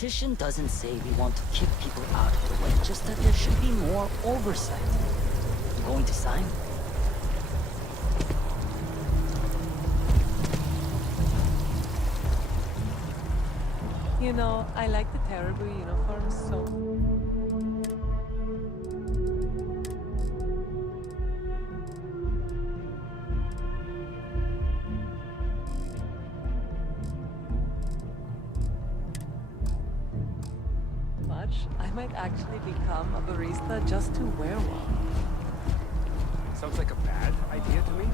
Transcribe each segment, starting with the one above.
petition doesn't say we want to kick people out of the way, just that there should be more oversight. You going to sign? You know, I like the terrible uniforms so... much. I might actually become a barista just to wear one. Sounds like a bad idea to me.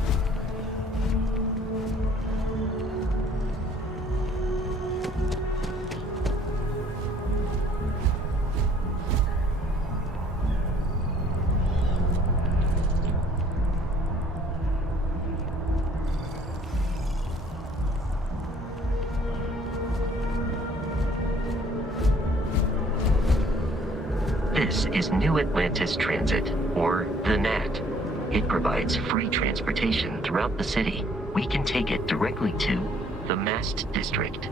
This is New Atlantis Transit, or the NAT. It provides free transportation throughout the city. We can take it directly to the Mast District.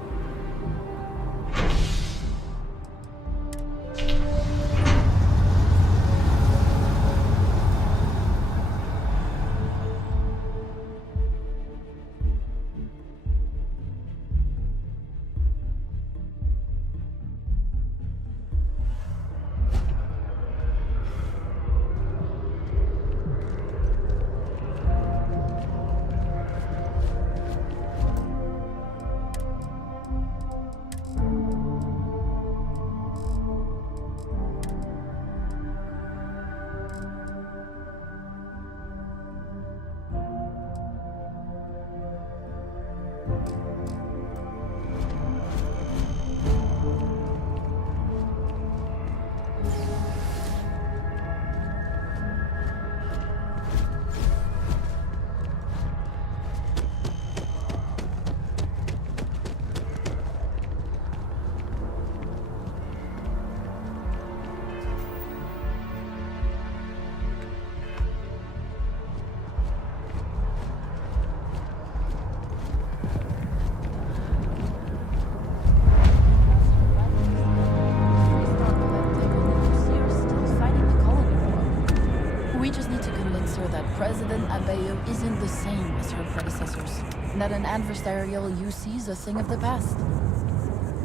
President Abeyo isn't the same as her predecessors. That an adversarial UC is a thing of the past.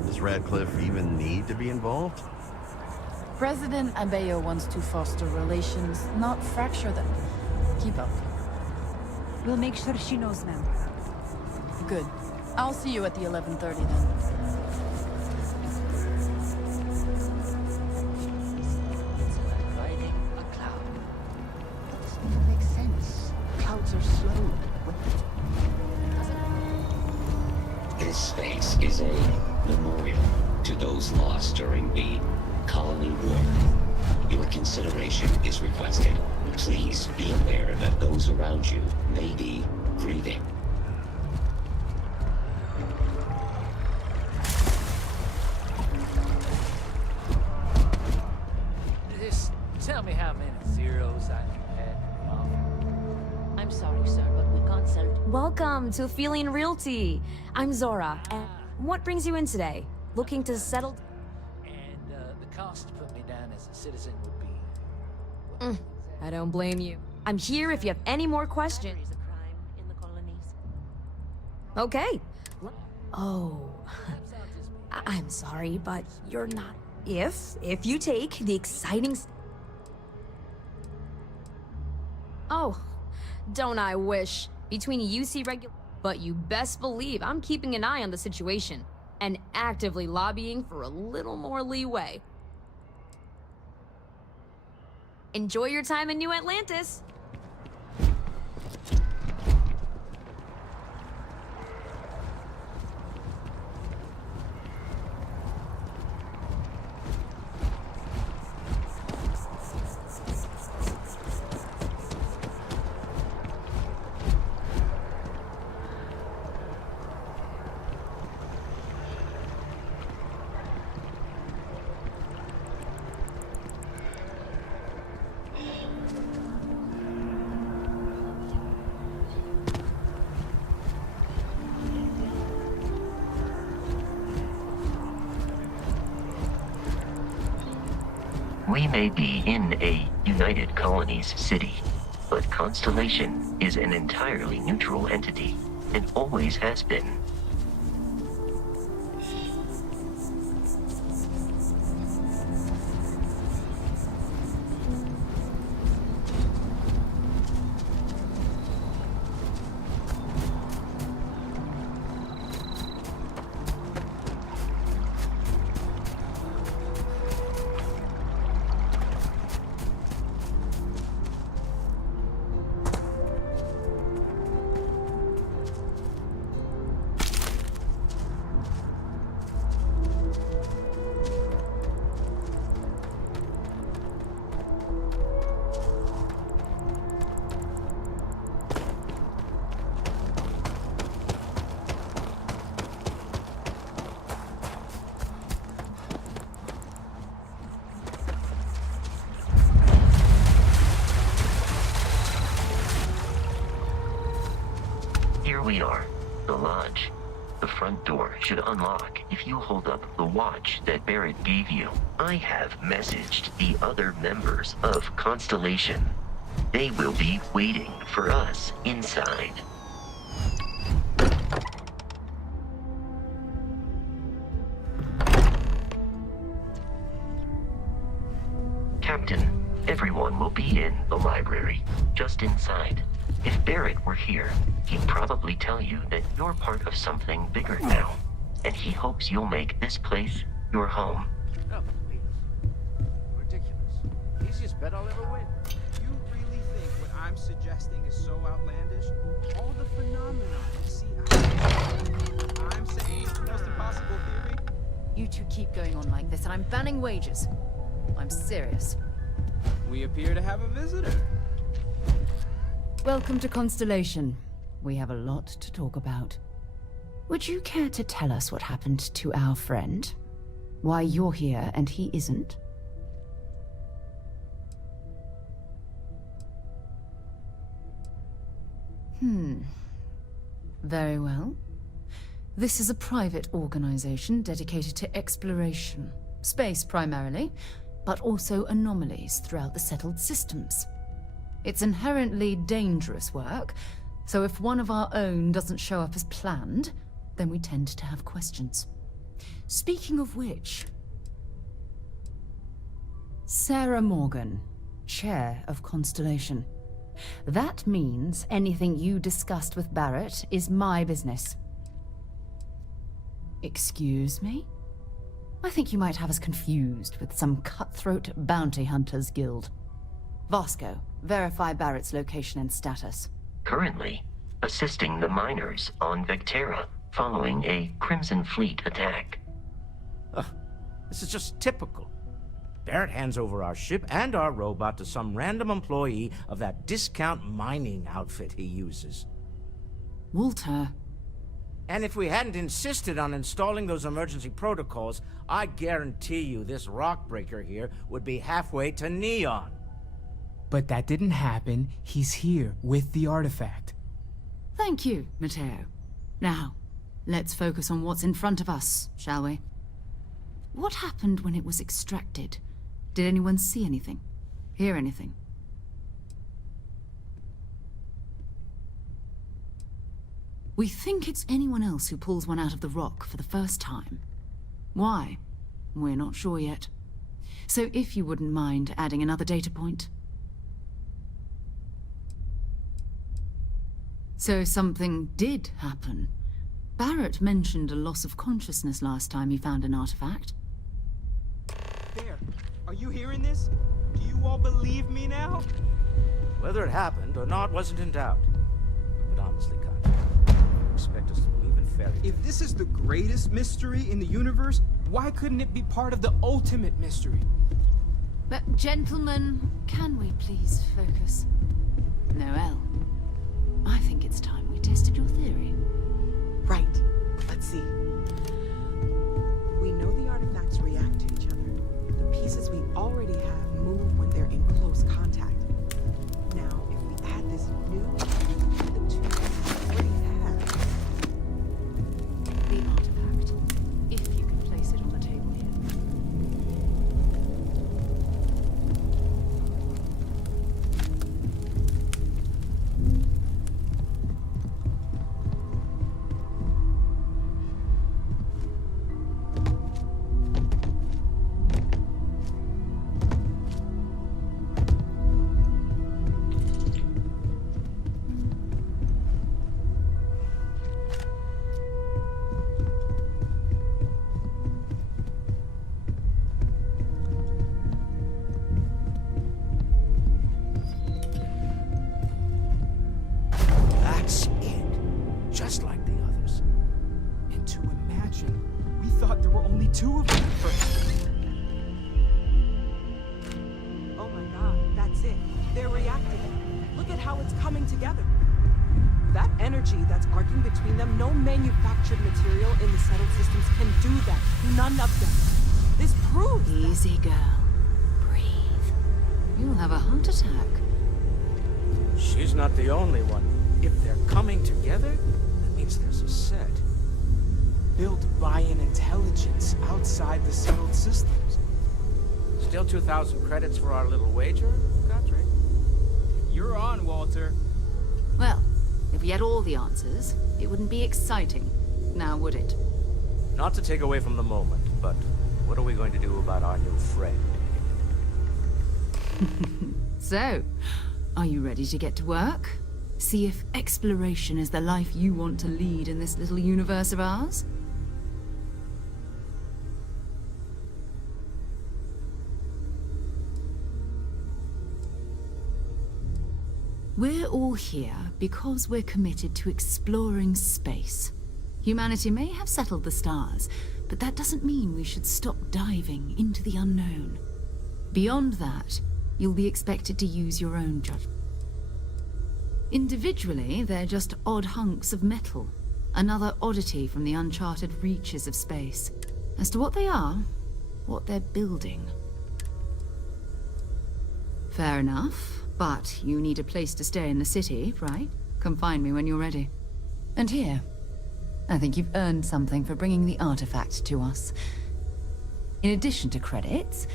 Does Radcliffe even need to be involved? President Abeyo wants to foster relations, not fracture them. Keep up. We'll make sure she knows, ma'am. Good. I'll see you at the 11:30 then. This space is a memorial to those lost during the Colony War. Your consideration is requested. Please be aware that those around you may be grieving. Just tell me how many zeros I had. I'm sorry, sir, but we can't sell. Welcome to Feeling Realty. I'm Zora. And what brings you in today? Looking to settle? And the cost to put me down as a citizen would be... I don't blame you. I'm here if you have any more questions. Battery's a crime in the colonies. Okay. Oh, I'm sorry, but you're not. If you take the exciting... Oh, don't I wish. Between UC but you best believe I'm keeping an eye on the situation and actively lobbying for a little more leeway. Enjoy your time in New Atlantis. We may be in a United Colonies city, but Constellation is an entirely neutral entity, and always has been. Here we are, the lodge. The front door should unlock if you hold up the watch that Barrett gave you. I have messaged the other members of Constellation. They will be waiting for us inside. Captain, everyone will be in the library, just inside. If Barrett were here, he'd probably tell you that you're part of something bigger now, and he hopes you'll make this place your home. Oh, please. Ridiculous. Easiest bet I'll ever win. You really think what I'm suggesting is so outlandish? All the phenomena you see out there. I'm saying it's the most impossible theory. You two keep going on like this, and I'm banning wages. I'm serious. We appear to have a visitor. Welcome to Constellation. We have a lot to talk about. Would you care to tell us what happened to our friend? Why you're here and he isn't? Very well. This is a private organization dedicated to exploration. Space primarily, but also anomalies throughout the settled systems. It's inherently dangerous work, so if one of our own doesn't show up as planned, then we tend to have questions. Speaking of which... Sarah Morgan, Chair of Constellation. That means anything you discussed with Barrett is my business. Excuse me? I think you might have us confused with some cutthroat bounty hunters guild. Vasco, verify Barrett's location and status. Currently, assisting the miners on Vectera following a Crimson Fleet attack. This is just typical. Barrett hands over our ship and our robot to some random employee of that discount mining outfit he uses. Walter. And if we hadn't insisted on installing those emergency protocols, I guarantee you this rock breaker here would be halfway to Neon. But that didn't happen. He's here with the artifact. Thank you, Matteo. Now, let's focus on what's in front of us, shall we? What happened when it was extracted? Did anyone see anything? Hear anything? We think it's anyone else who pulls one out of the rock for the first time. Why? We're not sure yet. So if you wouldn't mind adding another data point. So something did happen. Barrett mentioned a loss of consciousness last time he found an artifact. There. Are you hearing this? Do you all believe me now? Whether it happened or not wasn't in doubt. But honestly, Kyle, you expect us to believe in fairy tales? If this is the greatest mystery in the universe, why couldn't it be part of the ultimate mystery? But gentlemen, can we please focus? Noel, I think it's time we tested your theory. Right. Let's see. We know the artifacts react to each other. The pieces we already have move when they're in close contact. Now, if we add this new to the two we already have... The artifact, if you can place it on the table to imagine. We thought there were only 2 of them at first. Oh my god, that's it. They're reacting. Look at how it's coming together. That energy that's arcing between them, no manufactured material in the settled systems can do that. None of them. This proves Easy, girl. Breathe. You'll have a heart attack. She's not the only one. If they're coming together, that means there's a set. Built by an intelligence outside the settled systems. Still 2,000 credits for our little wager, Godric? You're on, Walter. Well, if we had all the answers, it wouldn't be exciting, now would it? Not to take away from the moment, but what are we going to do about our new friend? So, are you ready to get to work? See if exploration is the life you want to lead in this little universe of ours? We're all here because we're committed to exploring space. Humanity may have settled the stars, but that doesn't mean we should stop diving into the unknown. Beyond that, you'll be expected to use your own judgment. Individually, they're just odd hunks of metal, another oddity from the uncharted reaches of space. As to what they are, what they're building. Fair enough. But you need a place to stay in the city, right? Come find me when you're ready. And here, I think you've earned something for bringing the artifact to us. In addition to credits,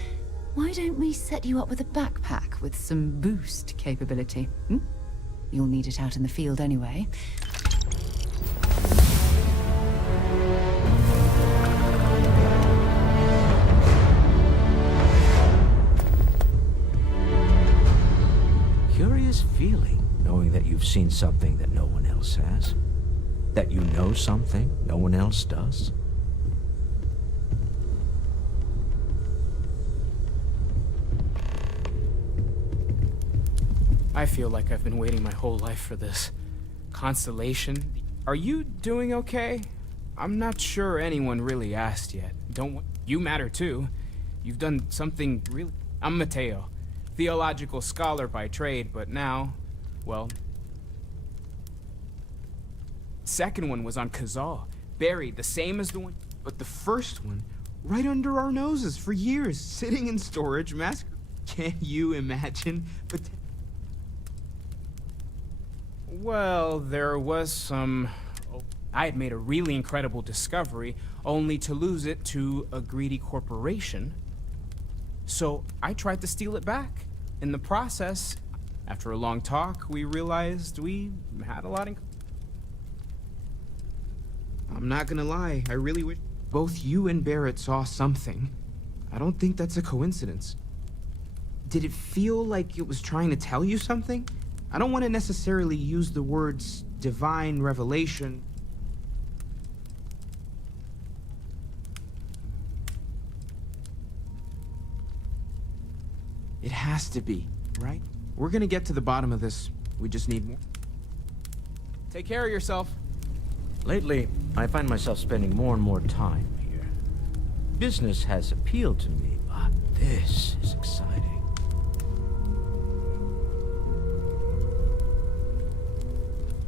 why don't we set you up with a backpack with some boost capability? You'll need it out in the field anyway. Curious feeling, knowing that you've seen something that no one else has. That you know something no one else does. I feel like I've been waiting my whole life for this. Constellation, are you doing okay? I'm not sure anyone really asked yet. You matter too. You've done something really... I'm Mateo. Theological scholar by trade, but now, well... Second one was on Kazal, buried, the same as the one... But the first one, right under our noses for years, sitting in storage, mask... Can you imagine? But... Well, there was some... I had made a really incredible discovery, only to lose it to a greedy corporation. So I tried to steal it back. In the process, after a long talk, we realized we had a lot in... I'm not gonna lie, I really wish both you and Barrett saw something. I don't think that's a coincidence. Did it feel like it was trying to tell you something? I don't want to necessarily use the words divine revelation. It has to be, right? We're gonna get to the bottom of this. We just need more. Take care of yourself. Lately, I find myself spending more and more time here. Business has appealed to me, but this is exciting.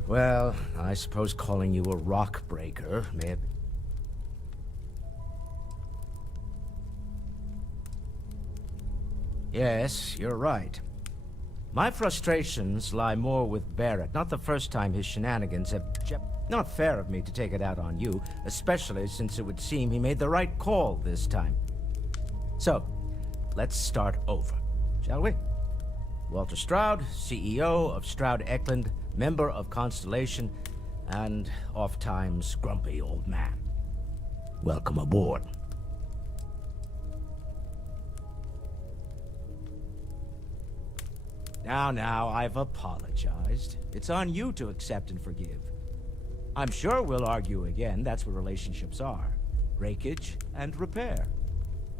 Well, I suppose calling you a rock breaker may have... Yes, you're right. My frustrations lie more with Barrett. Not the first time his shenanigans have... Not fair of me to take it out on you, especially since it would seem he made the right call this time. So, let's start over, shall we? Walter Stroud, CEO of Stroud Eklund, member of Constellation, and oft-times grumpy old man. Welcome aboard. Now, I've apologized. It's on you to accept and forgive. I'm sure we'll argue again. That's what relationships are. Breakage and repair.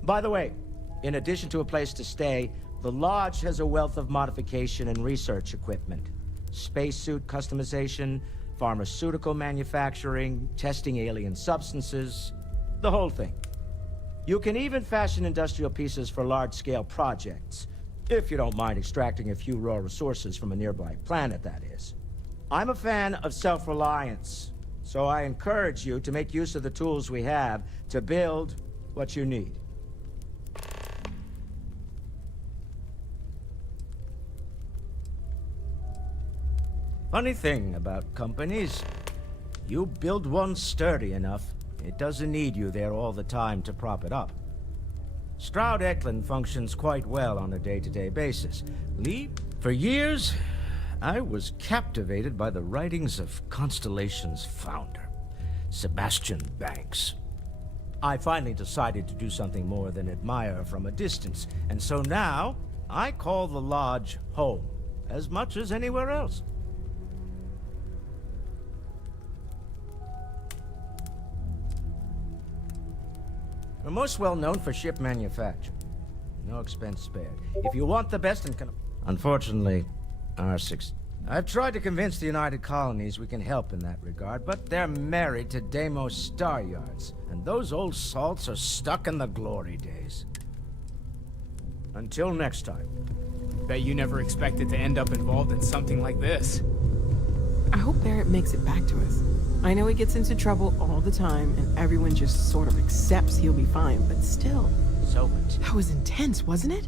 By the way, in addition to a place to stay, the Lodge has a wealth of modification and research equipment. Spacesuit customization, pharmaceutical manufacturing, testing alien substances, the whole thing. You can even fashion industrial pieces for large-scale projects, if you don't mind extracting a few raw resources from a nearby planet, that is. I'm a fan of self-reliance, so I encourage you to make use of the tools we have to build what you need. Funny thing about companies, you build one sturdy enough, it doesn't need you there all the time to prop it up. Stroud Eklund functions quite well on a day-to-day basis. Lee, for years, I was captivated by the writings of Constellation's founder, Sebastian Banks. I finally decided to do something more than admire from a distance, and so now I call the Lodge home, as much as anywhere else. We're most well known for ship manufacture. No expense spared. If you want the best and can... Unfortunately, I've tried to convince the United Colonies we can help in that regard, but they're married to Deimos Star Yards, and those old salts are stuck in the glory days. Until next time. Bet you never expected to end up involved in something like this. I hope Barrett makes it back to us. I know he gets into trouble all the time, and everyone just sort of accepts he'll be fine, but still. So that was intense, wasn't it?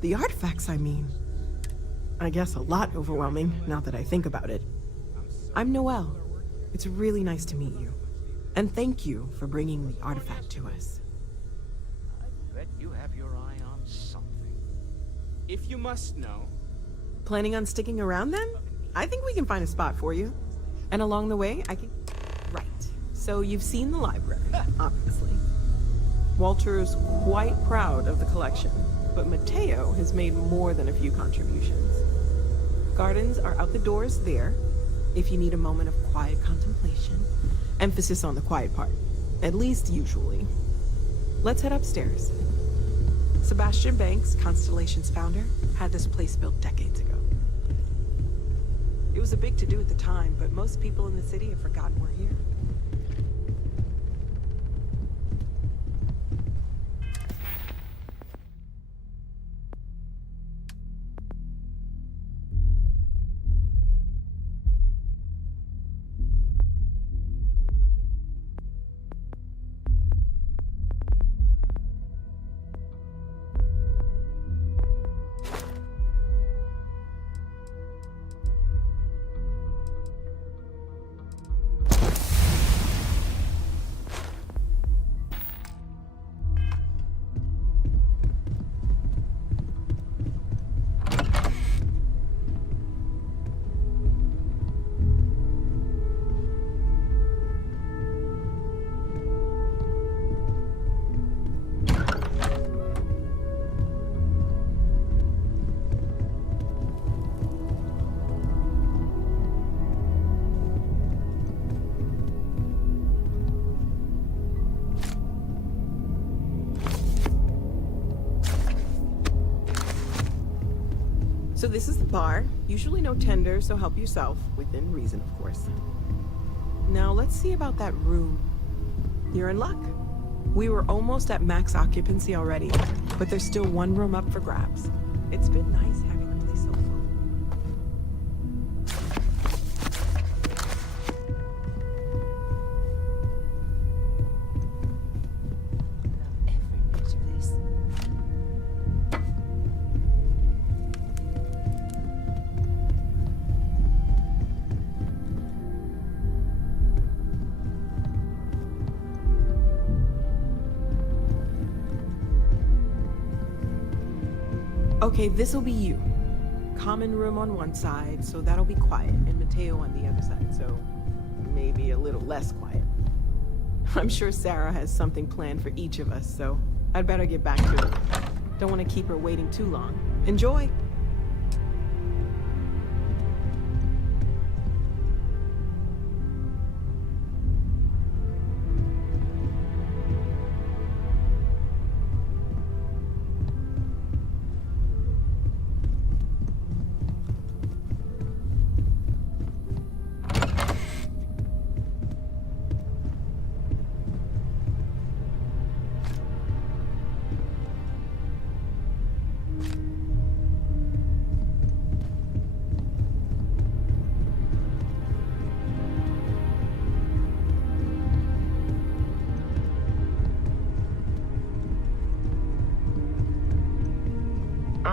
The artifacts, I mean. I guess a lot overwhelming, now that I think about it. I'm Noelle. It's really nice to meet you. And thank you for bringing the artifact to us. I bet you have your eye on something. If you must know. Planning on sticking around then? I think we can find a spot for you. And along the way, I can... Right. So you've seen the library, obviously. Walter's quite proud of the collection, but Mateo has made more than a few contributions. Gardens are out the doors there, if you need a moment of quiet contemplation. Emphasis on the quiet part, at least usually. Let's head upstairs. Sebastian Banks, Constellation's founder, had this place built decades ago. It was a big to-do at the time, but most people in the city have forgotten we're here. So this is the bar. Usually no tender, so help yourself. Within reason, of course. Now let's see about that room. You're in luck. We were almost at max occupancy already, but there's still one room up for grabs. It's been nice having the place so full. Okay, this'll be you. Common room on one side, so that'll be quiet, and Mateo on the other side, so maybe a little less quiet. I'm sure Sarah has something planned for each of us, so I'd better get back to it. Don't want to keep her waiting too long. Enjoy!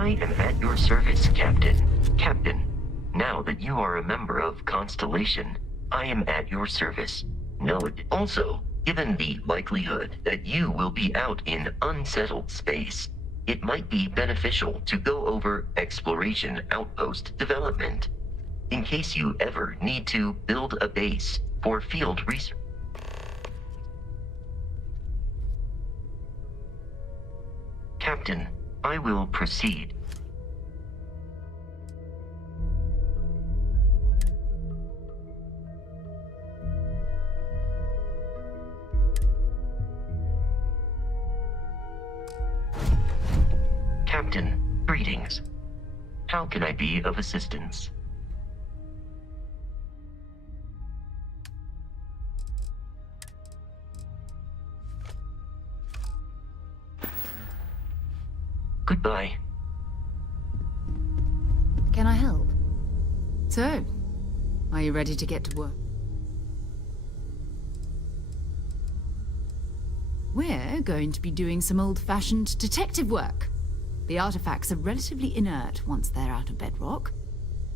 I am at your service, Captain. Captain, now that you are a member of Constellation, I am at your service. No, also, given the likelihood that you will be out in unsettled space, it might be beneficial to go over exploration outpost development, in case you ever need to build a base for field research. Captain, I will proceed. Captain, greetings. How can I be of assistance? Goodbye. Can I help? So, are you ready to get to work? We're going to be doing some old-fashioned detective work. The artifacts are relatively inert once they're out of bedrock.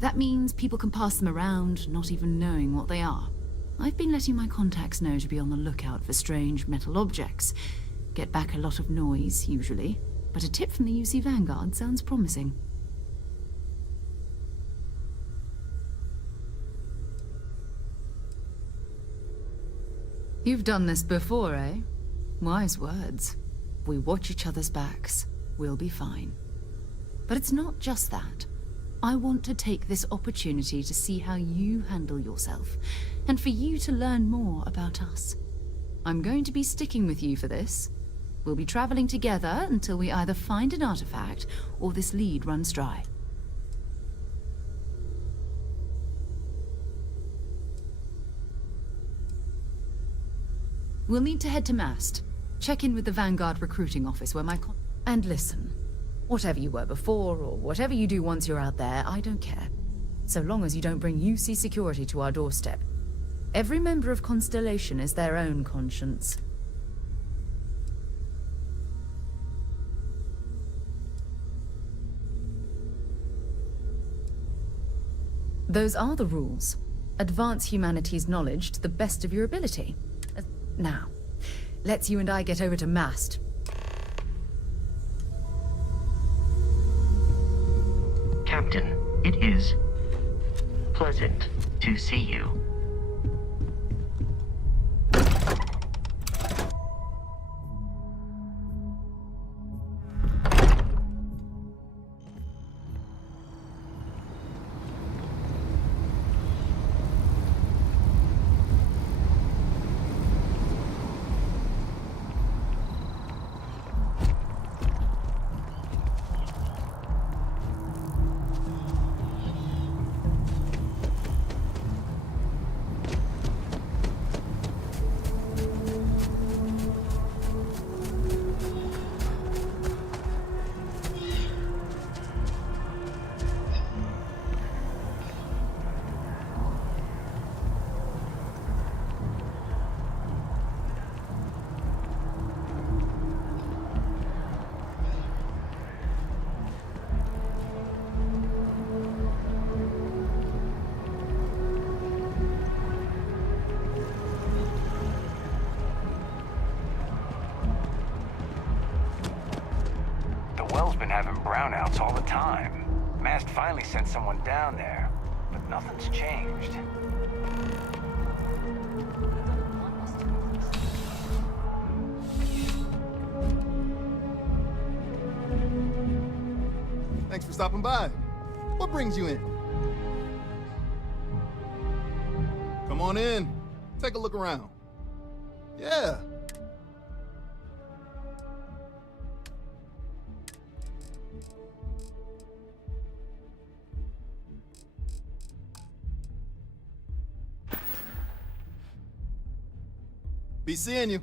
That means people can pass them around, not even knowing what they are. I've been letting my contacts know to be on the lookout for strange metal objects. Get back a lot of noise, usually, but a tip from the UC Vanguard sounds promising. You've done this before, eh? Wise words. We watch each other's backs. We'll be fine. But it's not just that. I want to take this opportunity to see how you handle yourself, and for you to learn more about us. I'm going to be sticking with you for this. We'll be traveling together until we either find an artifact or this lead runs dry. We'll need to head to Mast. Check in with the Vanguard recruiting office where my and listen. Whatever you were before, or whatever you do once you're out there, I don't care. So long as you don't bring UC security to our doorstep. Every member of Constellation is their own conscience. Those are the rules. Advance humanity's knowledge to the best of your ability. Now, let's you and I get over to Mast. Captain, it is pleasant to see you. Been having brownouts all the time. Mast finally sent someone down there, but nothing's changed. Thanks for stopping by. What brings you in? Come on in. Take a look around. Yeah. Be seeing you.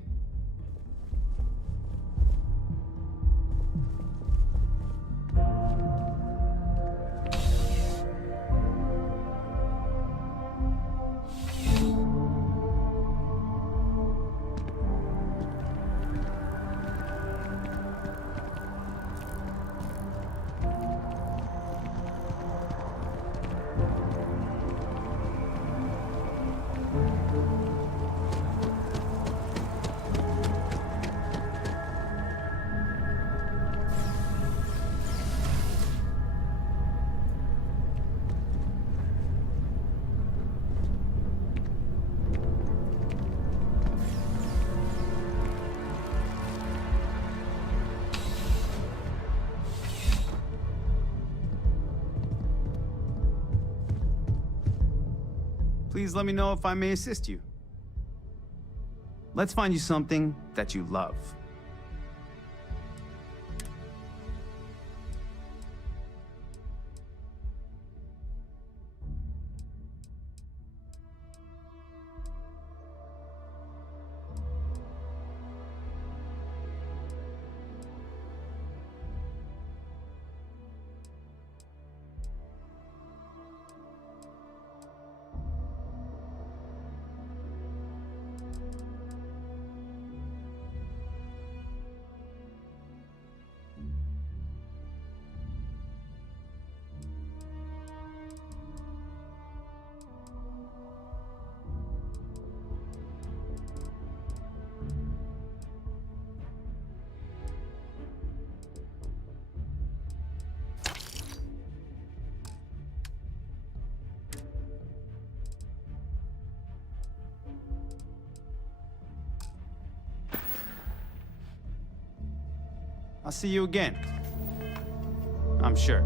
Please let me know if I may assist you. Let's find you something that you love. I'll see you again. I'm sure.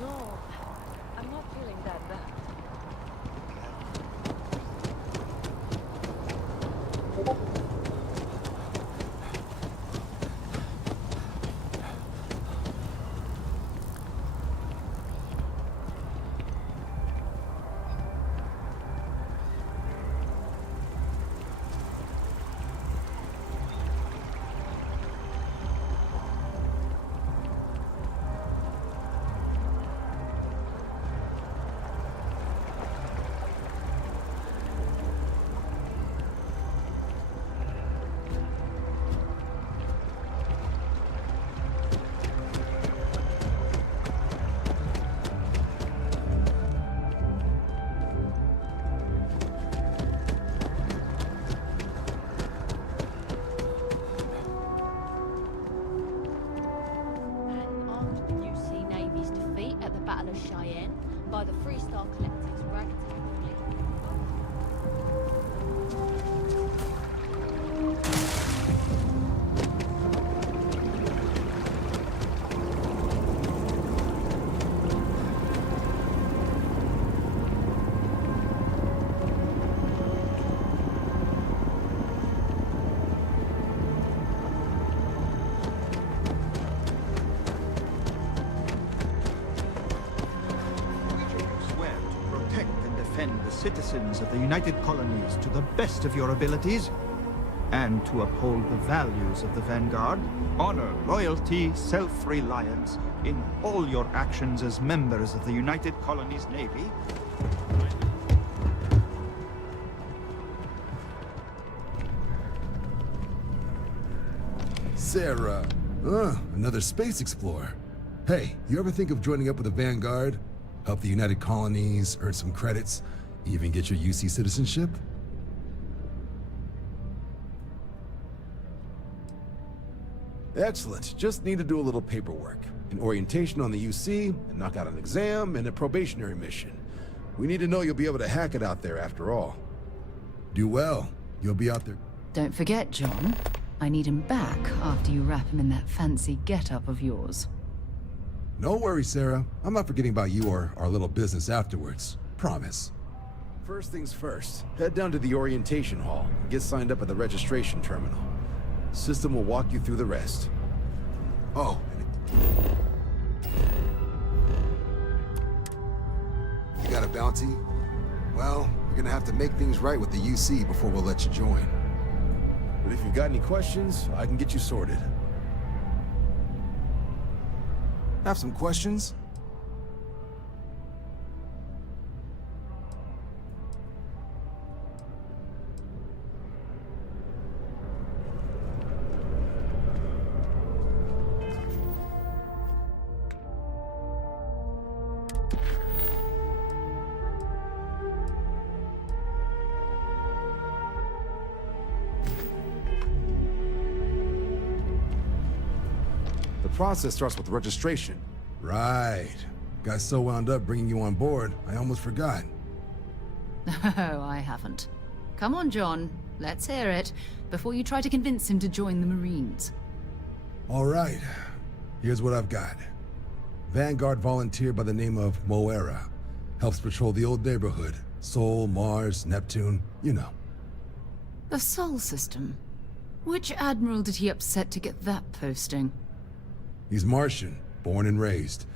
No, I'm not feeling that bad. After the UC Navy's defeat at the Battle of Cheyenne by the Freestar Collective's ragtag fleet. Swear to protect and defend the citizens of the United Colonies to the best of your abilities, and to uphold the values of the Vanguard, honor, loyalty, self-reliance in all your actions as members of the United Colonies Navy. Sarah. Another space explorer. Hey, you ever think of joining up with the Vanguard? Help the United Colonies, earn some credits, even get your UC citizenship? Excellent. Just need to do a little paperwork. An orientation on the UC, and knock out an exam, and a probationary mission. We need to know you'll be able to hack it out there after all. Do well. You'll be out there. Don't forget, John. I need him back after you wrap him in that fancy getup of yours. No worries, Sarah. I'm not forgetting about you or our little business afterwards. Promise. First things first, head down to the orientation hall and get signed up at the registration terminal. System will walk you through the rest. Oh, you got a bounty? Well, we're gonna have to make things right with the UC before we'll let you join. But if you've got any questions, I can get you sorted. Have some questions? The process starts with registration. Right. Got so wound up bringing you on board, I almost forgot. Oh, I haven't. Come on, John. Let's hear it, before you try to convince him to join the Marines. All right. Here's what I've got. Vanguard volunteer by the name of Moera. Helps patrol the old neighborhood. Sol, Mars, Neptune, you know. The Sol system? Which admiral did he upset to get that posting? He's Martian, born and raised.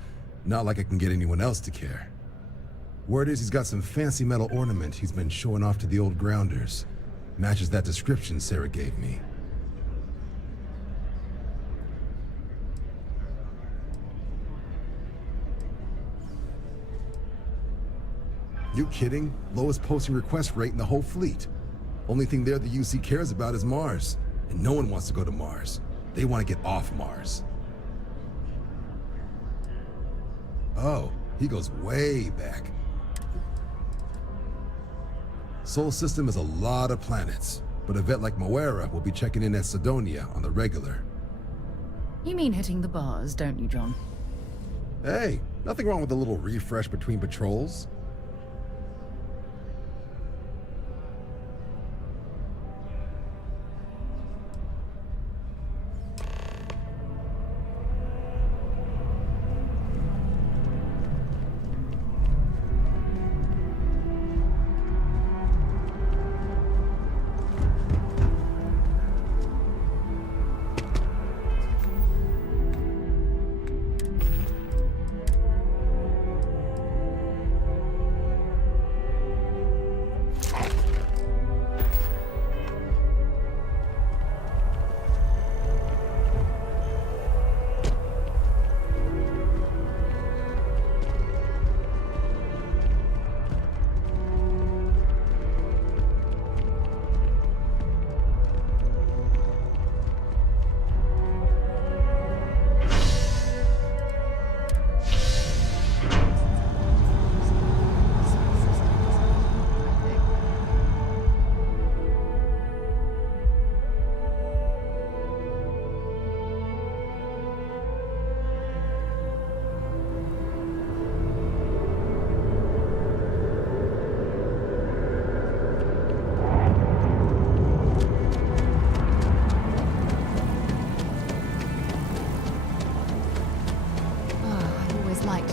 Not like I can get anyone else to care. Word is he's got some fancy metal ornament he's been showing off to the old grounders. Matches that description Sarah gave me. You kidding? Lowest posting request rate in the whole fleet. Only thing there the UC cares about is Mars. And no one wants to go to Mars. They want to get off Mars. Oh, he goes way back. Sol system is a lot of planets, but a vet like Moera will be checking in at Sidonia on the regular. You mean hitting the bars, don't you, John? Hey, nothing wrong with a little refresh between patrols.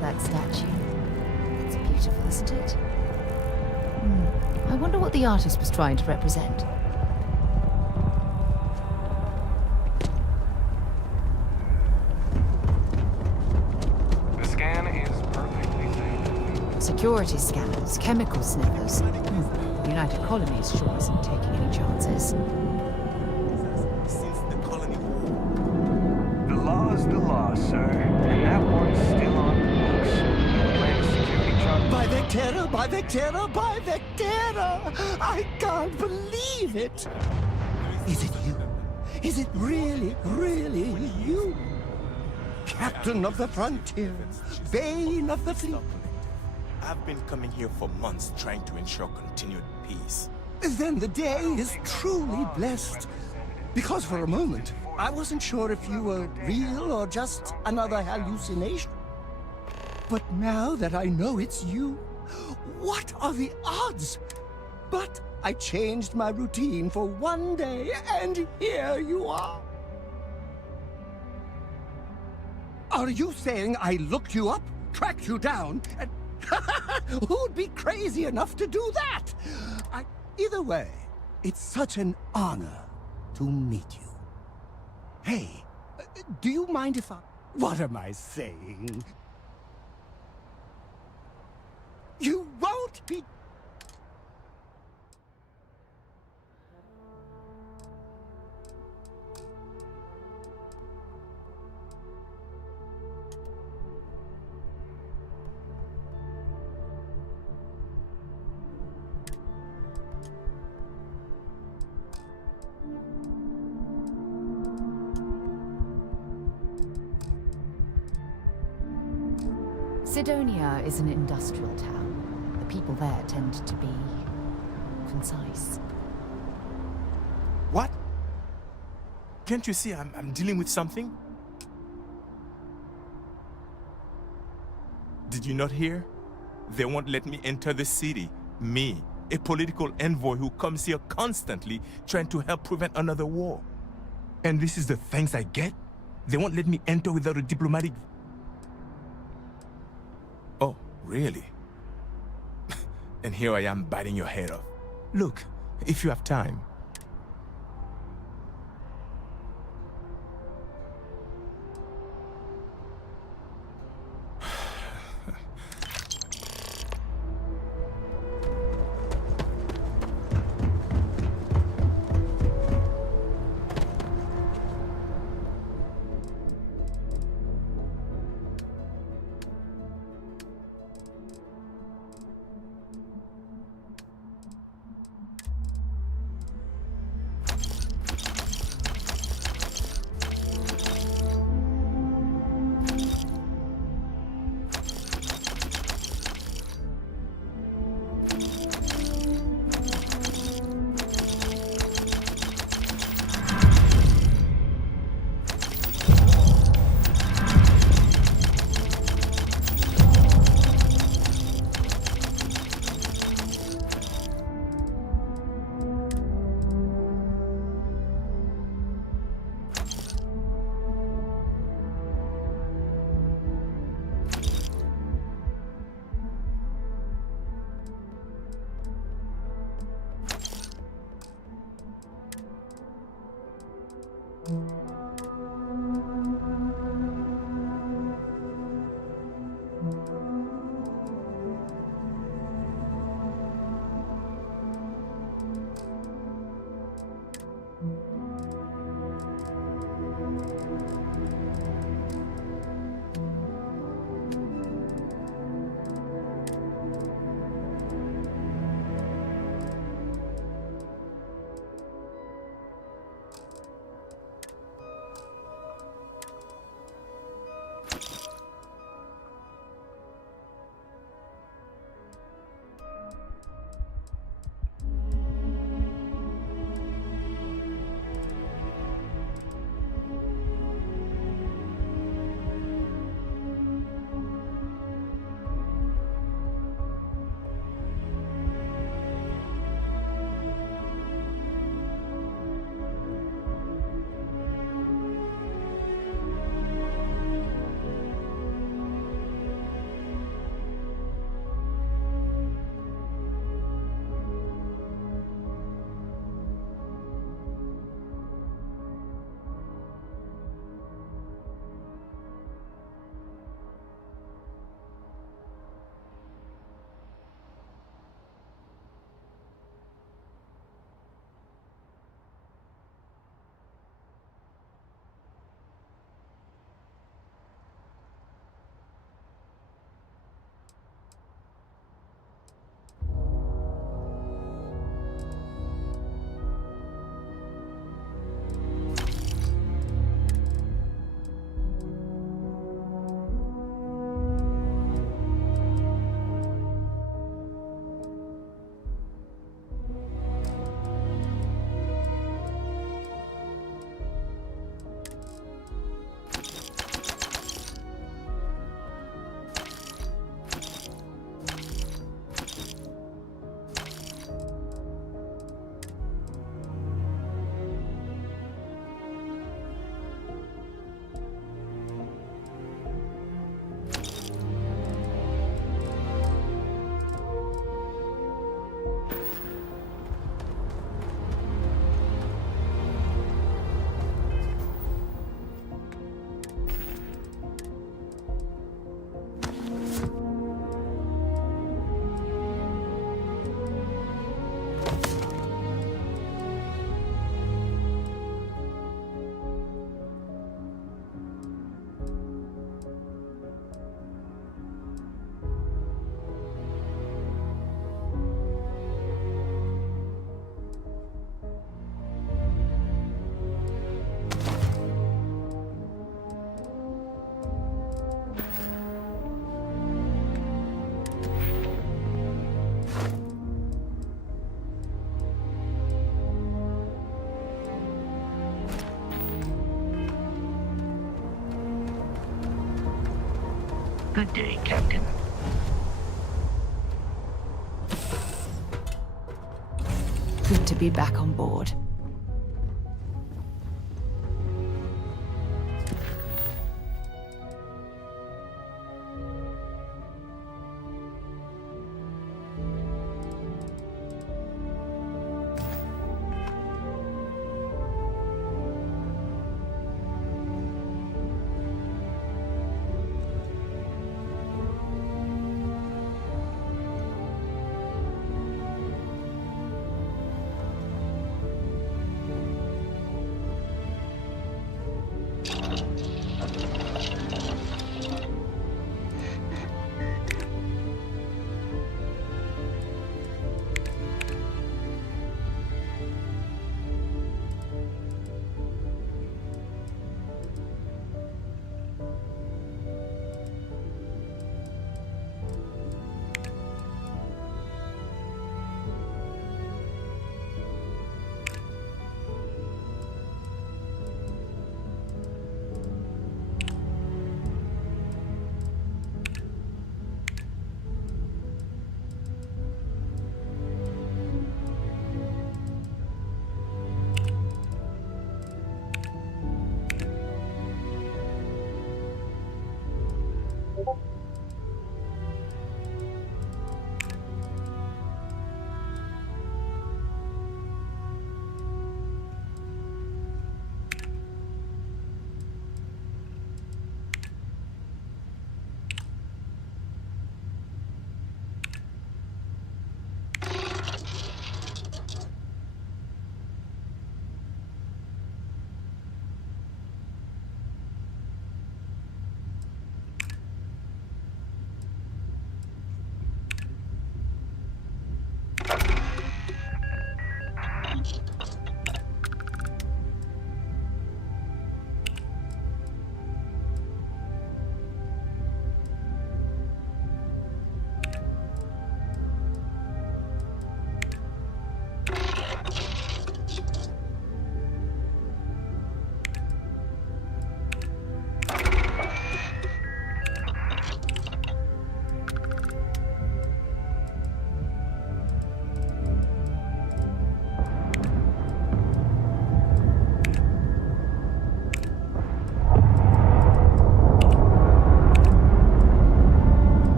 That statue. It's beautiful, isn't it? I wonder what the artist was trying to represent. The scan is perfectly safe. Security scanners, chemical sniffers. The United Colonies sure isn't taking any chances. Since the colony war. The law's the law, sir. And that one's still on the books. No plan to security charge. By Vectera, by Vectera, by Vectera! I can't believe it! Is it you? Is it really, really you? Captain of the frontier, Bane of the fleet. I've been coming here for months trying to ensure continued peace. Then the day is truly blessed. Because for a moment, I wasn't sure if you were real or just another hallucination. But now that I know it's you, what are the odds? But I changed my routine for one day, and here you are. Are you saying I looked you up, tracked you down, and who'd be crazy enough to do that? Either way, it's such an honor to meet you. Hey, do you mind if I... What am I saying? You won't be... Sidonia is an industrial town. The people there tend to be concise. What? Can't you see I'm dealing with something? Did you not hear? They won't let me enter the city. Me, a political envoy who comes here constantly trying to help prevent another war. And this is the thanks I get? They won't let me enter without a diplomatic... Oh, really? And here I am biting your head off. Look, if you have time. Good day, Captain. to be back on board.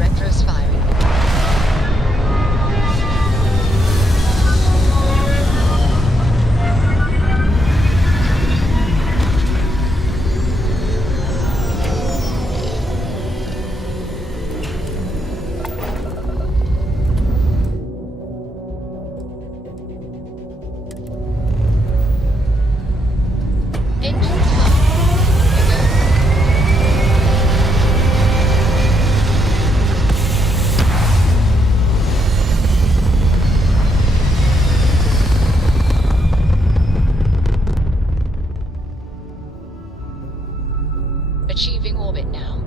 Director's firing. Achieving orbit now.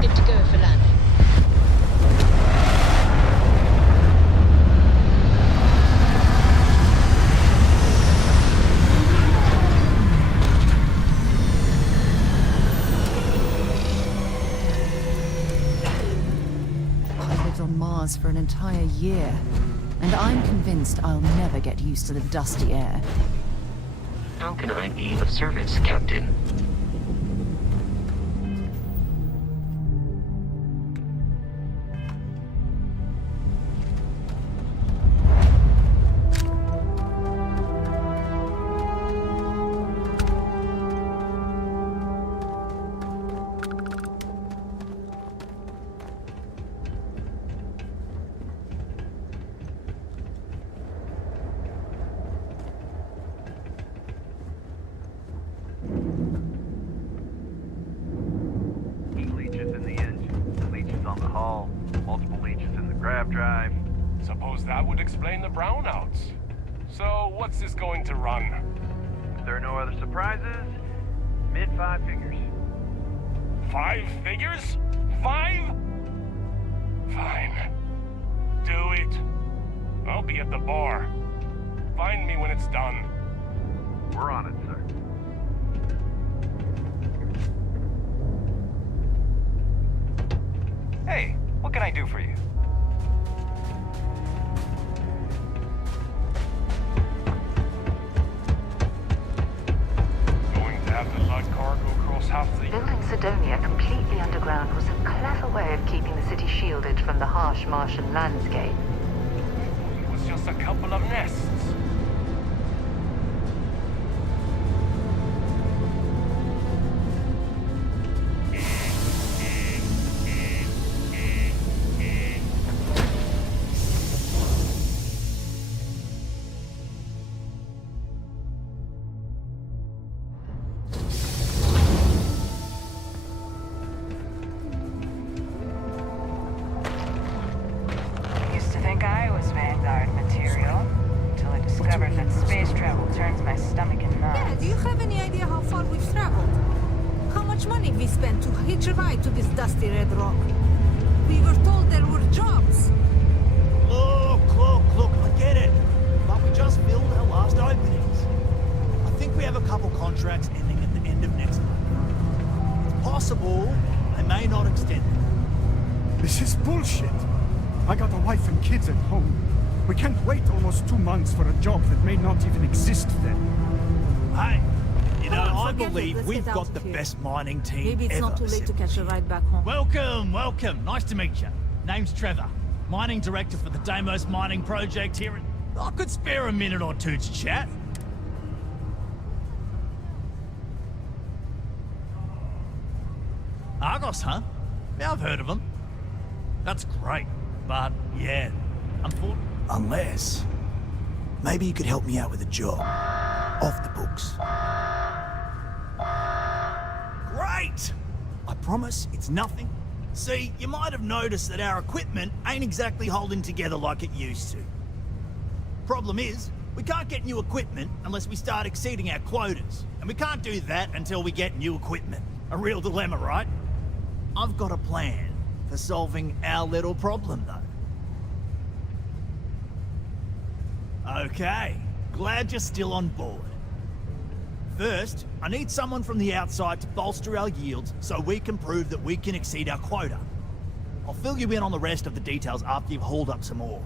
Good to go for landing. On Mars for an entire year, and I'm convinced I'll never get used to the dusty air. How can I be of service, Captain? Suppose that would explain the brownouts. So, what's this going to run? If there are no other surprises, mid-5 figures. 5 figures? 5? Fine. Do it. I'll be at the bar. Find me when it's done. We're on it, sir. Hey, what can I do for you? Building Sidonia completely underground was a clever way of keeping the city shielded from the harsh Martian landscape. It was just a couple of nests. Hitch a ride to this dusty red rock. We were told there were jobs. Look, I get it. But we just filled our last openings. I think we have a couple contracts ending at the end of next month. It's possible they may not extend them. This is bullshit. I got a wife and kids at home. We can't wait almost 2 months for a job that may not even exist then. Hey, you know, I believe we've got the best mining team Maybe it's ever. not too late to catch a ride back home. Welcome. Nice to meet you. Name's Trevor, mining director for the Deimos mining project here. I could spare a minute or two to chat. Argos, huh? Yeah, I've heard of them. That's great, but yeah, unfortunately. Unless, maybe you could help me out with a job. Off the books. Great! I promise it's nothing. See, you might have noticed that our equipment ain't exactly holding together like it used to. Problem is, we can't get new equipment unless we start exceeding our quotas. And we can't do that until we get new equipment. A real dilemma, right? I've got a plan for solving our little problem, though. Okay, glad you're still on board. First, I need someone from the outside to bolster our yields so we can prove that we can exceed our quota. I'll fill you in on the rest of the details after you've hauled up some more.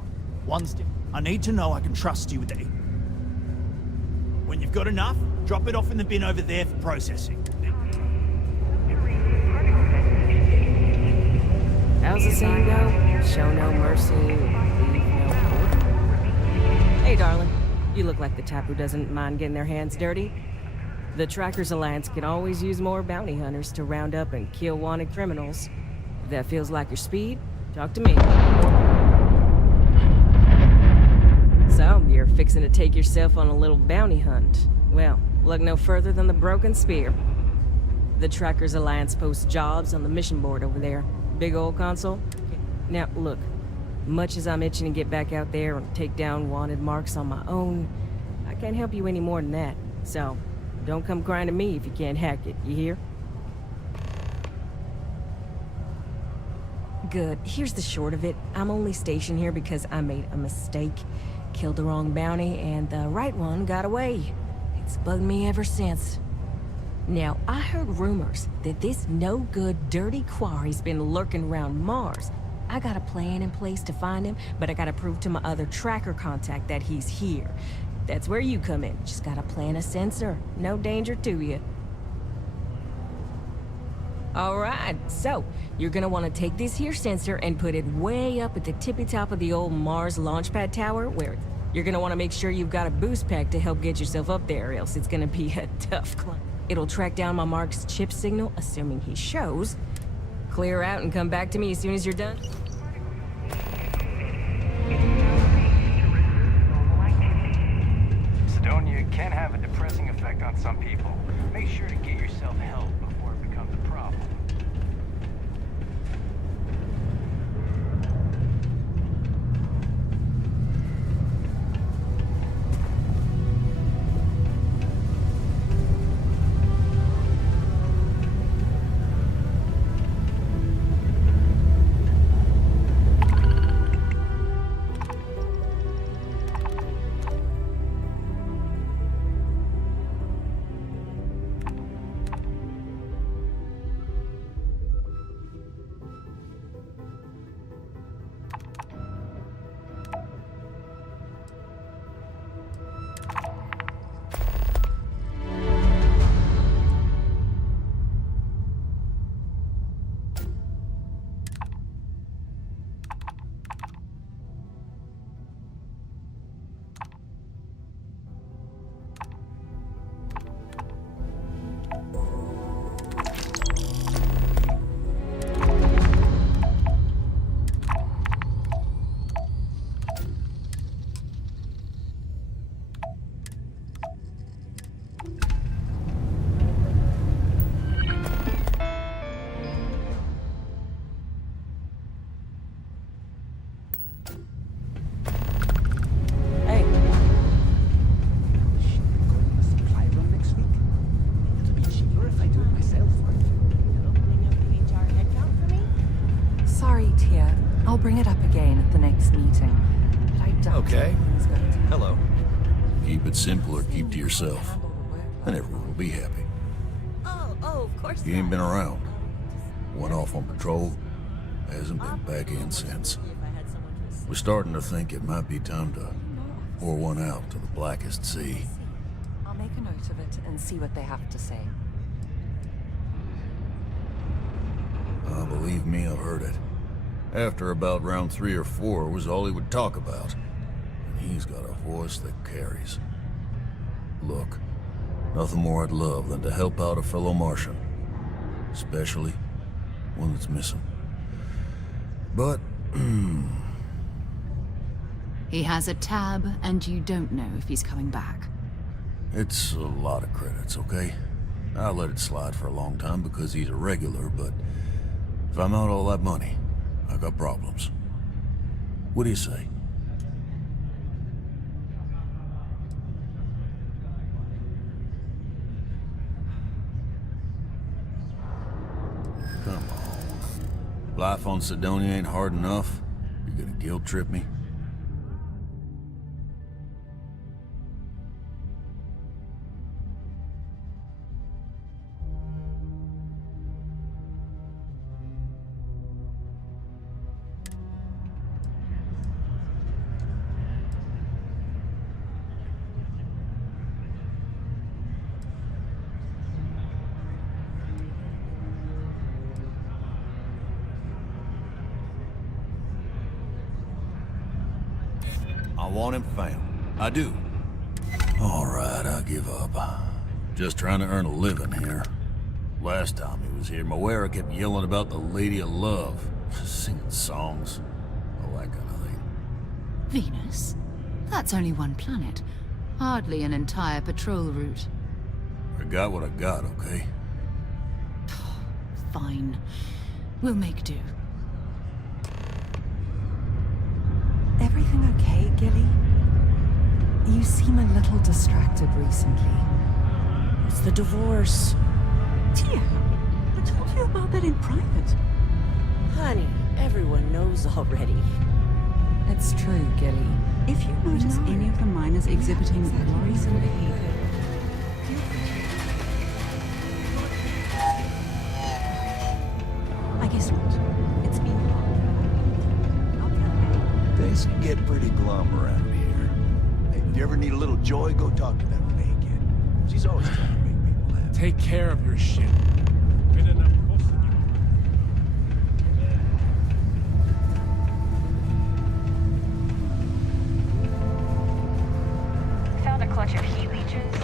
One step. I need to know I can trust you with it. When you've got enough, drop it off in the bin over there for processing. How's the saying go? Show no mercy, leave no quarter. Hey, darling. You look like the type who doesn't mind getting their hands dirty. The Trackers Alliance can always use more bounty hunters to round up and kill wanted criminals. If that feels like your speed, talk to me. So, you're fixing to take yourself on a little bounty hunt. Well, look no further than the Broken Spear. The Trackers Alliance posts jobs on the mission board over there. Big old console. Now, look. Much as I'm itching to get back out there and take down wanted marks on my own, I can't help you any more than that. So, don't come crying to me if you can't hack it, you hear? Good. Here's the short of it. I'm only stationed here because I made a mistake. Killed the wrong bounty, and the right one got away. It's bugged me ever since. Now, I heard rumors that this no-good, dirty quarry's been lurking around Mars. I got a plan in place to find him, but I gotta prove to my other tracker contact that he's here. That's where you come in. Just gotta plant a sensor. No danger to you. Alright, so, you're gonna want to take this here sensor and put it way up at the tippy top of the old Mars launchpad tower, where you're gonna want to make sure you've got a boost pack to help get yourself up there, else it's gonna be a tough climb. It'll track down my Mark's chip signal, assuming he shows. Clear out and come back to me as soon as you're done. Sidonia can have a depressing effect on some people. Make sure to get yourself help before it becomes a problem. Sorry, Tia. I'll bring it up again at the next meeting. But I doubt Okay. it's going to... Hello. Keep it simple or keep to yourself, and everyone will be happy. Oh, of course. You ain't been around. Went off on patrol. Hasn't been back in since. We're starting to think it might be time to pour one out to the blackest sea. I'll make a note of it and see what they have to say. Believe me, I've heard it. After about round 3 or 4 was all he would talk about. And he's got a voice that carries. Look, nothing more I'd love than to help out a fellow Martian. Especially one that's missing. But, He has a tab, and you don't know if he's coming back. it's a lot of credits, okay? I let it slide for a long time because he's a regular, but if I'm out all that money, I got problems. What do you say? Come on. Life on Sidonia ain't hard enough. You're gonna guilt trip me? want him found. I do. All right, I give up. Just trying to earn a living here. Last time he was here, Moira kept yelling about the Lady of Love, singing songs, all that kind of thing. Venus? That's only one planet. Hardly an entire patrol route. I got what I got, okay? Fine. We'll make do. Everything okay, Gilly? You seem a little distracted recently. It's the divorce. Tia, I told you about that in private. Honey, everyone knows already. It's true, Gilly. If you notice any of the miners exhibiting worrisome behavior, I guess not. It's been hard. Things can get pretty glum around here. Hey, if you ever need a little joy, go talk to that Renee kid. She's always trying to make people happy. Take care of your shit. Good enough. Found a clutch of heat leeches.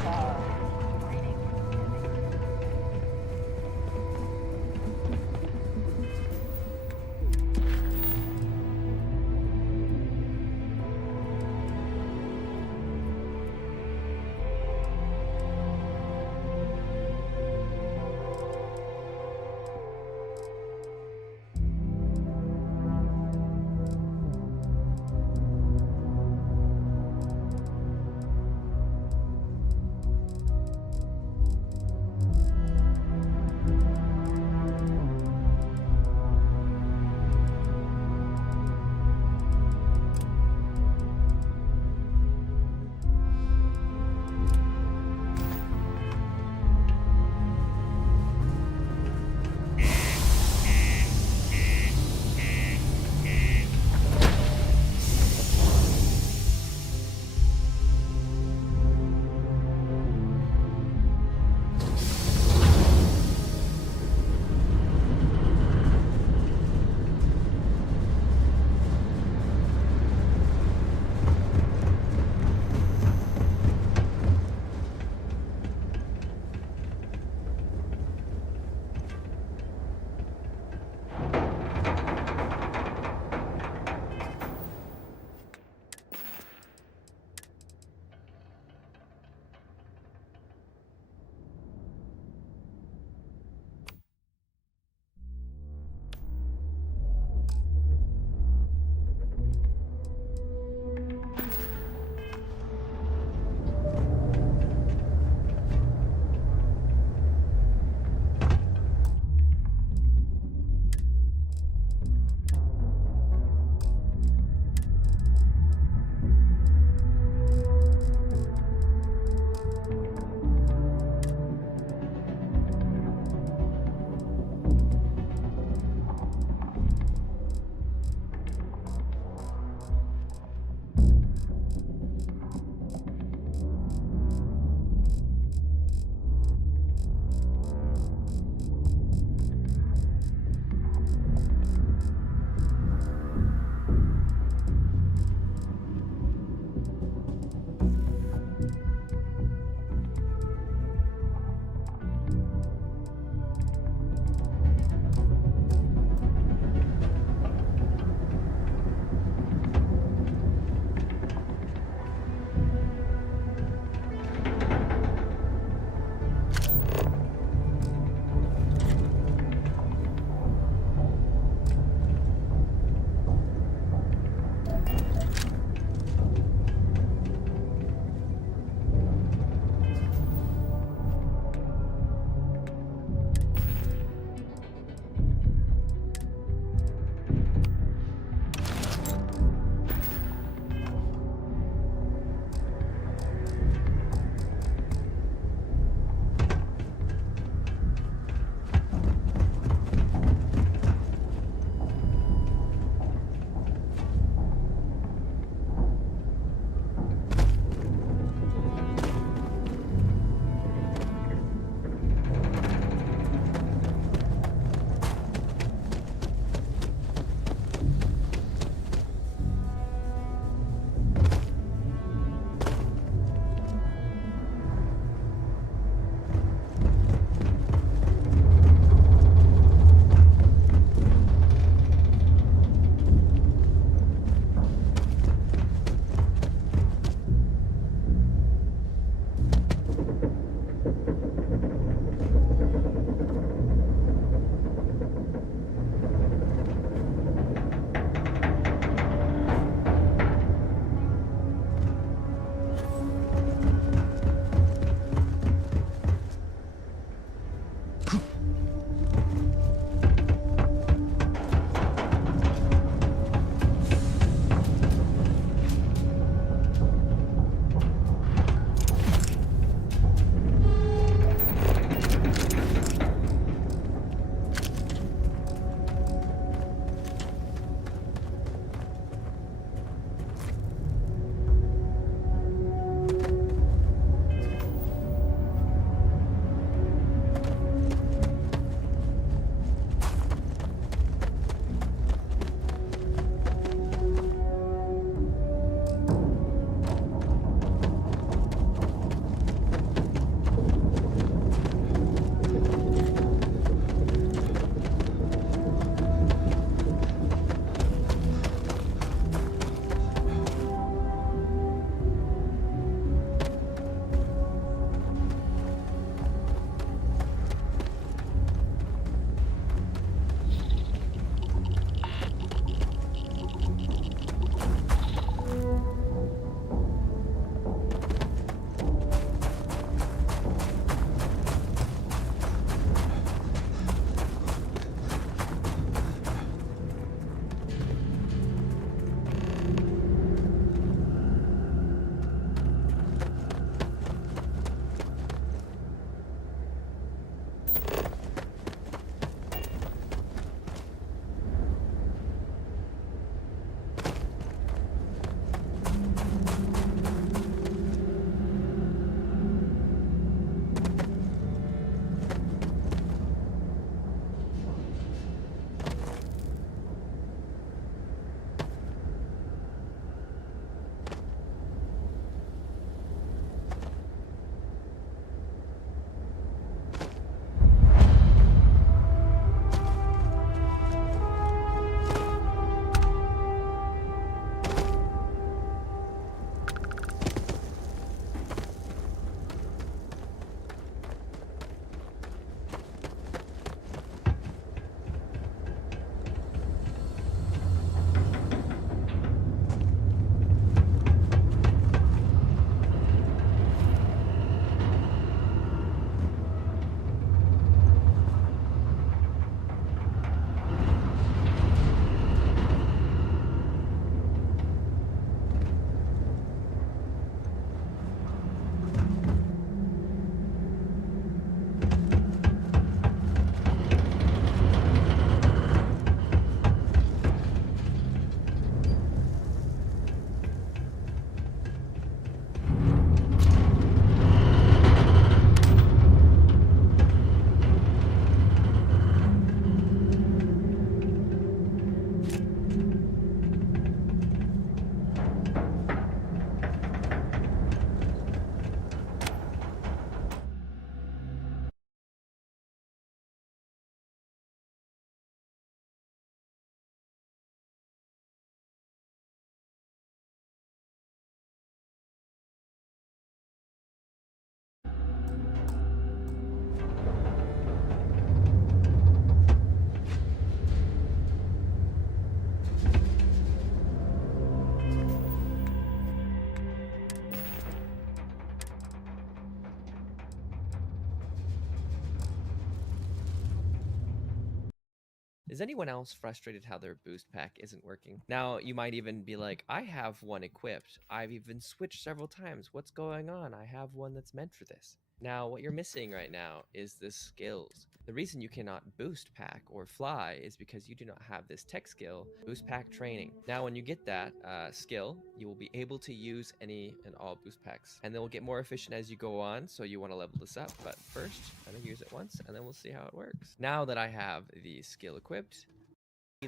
Is anyone else frustrated how their boost pack isn't working? Now, you might even be like, I have one equipped. I've even switched several times. What's going on? I have one that's meant for this. Now, what you're missing right now is the skills. The reason you cannot boost pack or fly is because you do not have this tech skill, boost pack training. Now, when you get that skill, you will be able to use any and all boost packs, and they will get more efficient as you go on, so you want to level this up. But first, I'm going to use it once, and then we'll see how it works. Now that I have the skill equipped,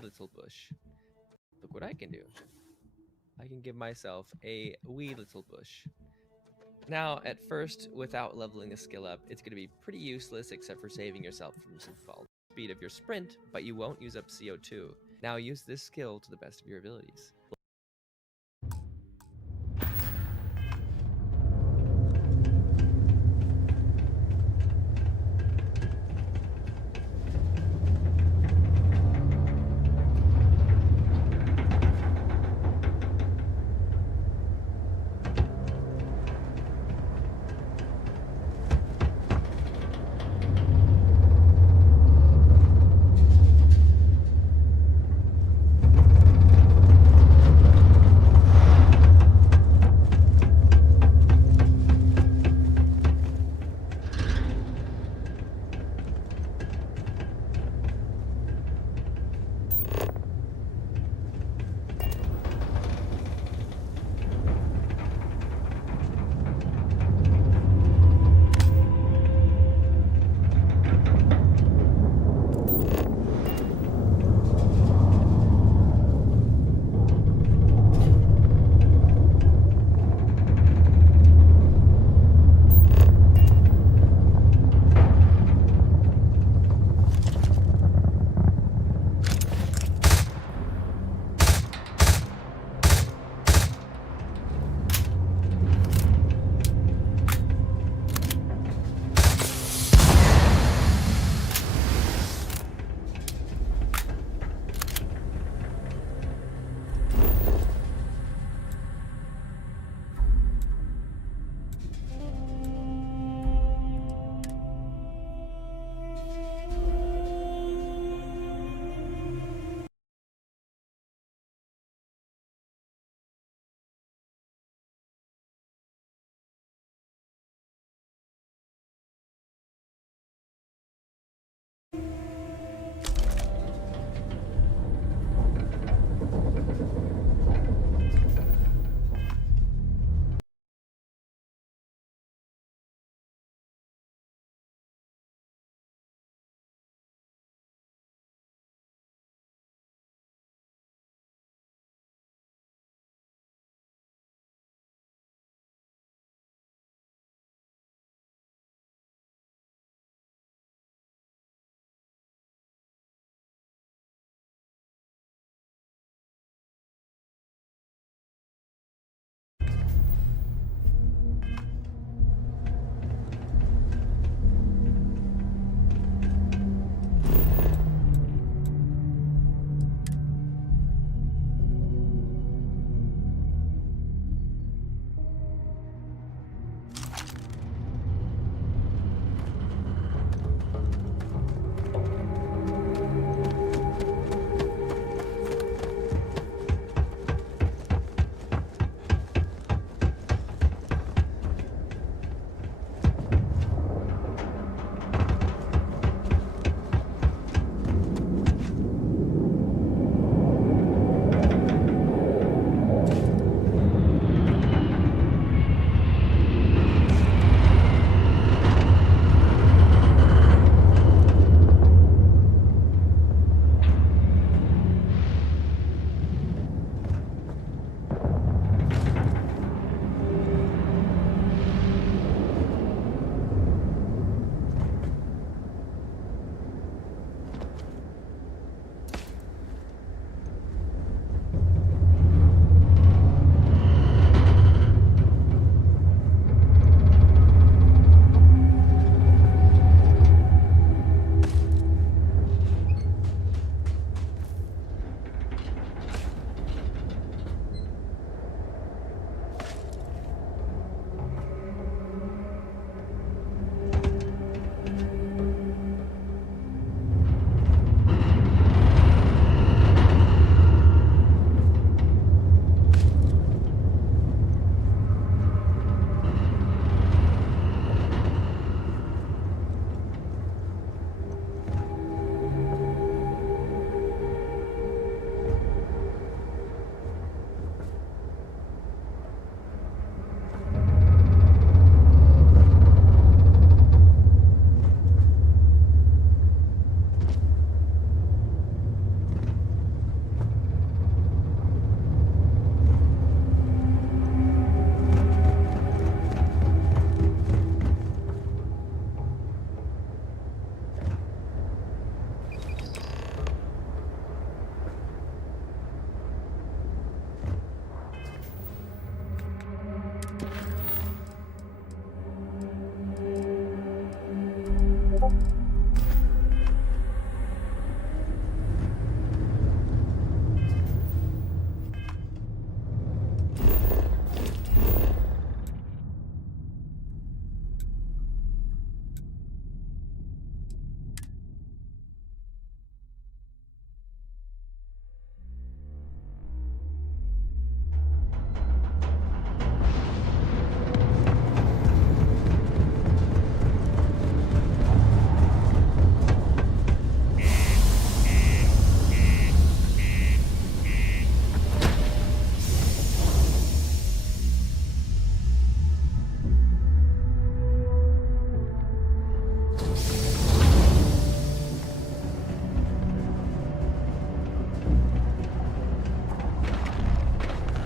little bush, look what I can do. I can give myself a wee little bush. Now, at first, without leveling the skill up, it's going to be pretty useless except for saving yourself from some fall speed of your sprint, but you won't use up CO2. Now use this skill to the best of your abilities.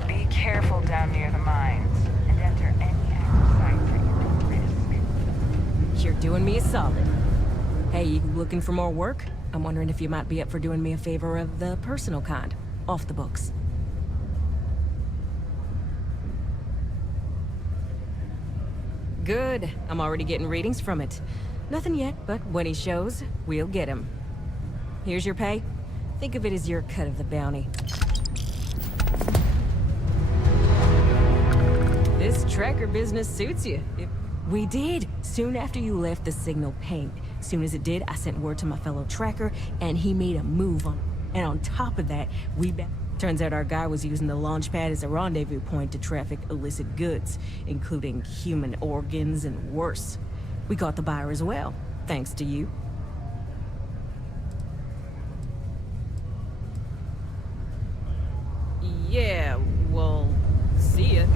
Be careful down near the mines, and enter any active sites at your own risk. You're doing me a solid. Hey, you looking for more work? I'm wondering if you might be up for doing me a favor of the personal kind, off the books. Good. I'm already getting readings from it. Nothing yet, but when he shows, we'll get him. Here's your pay. Think of it as your cut of the bounty. This tracker business suits you. We did. Soon after you left, the signal pinged. Soon as it did, I sent word to my fellow tracker, and he made a move on. And on top of that, turns out our guy was using the launch pad as a rendezvous point to traffic illicit goods, including human organs and worse. We caught the buyer as well, thanks to you. Yeah, well, see ya.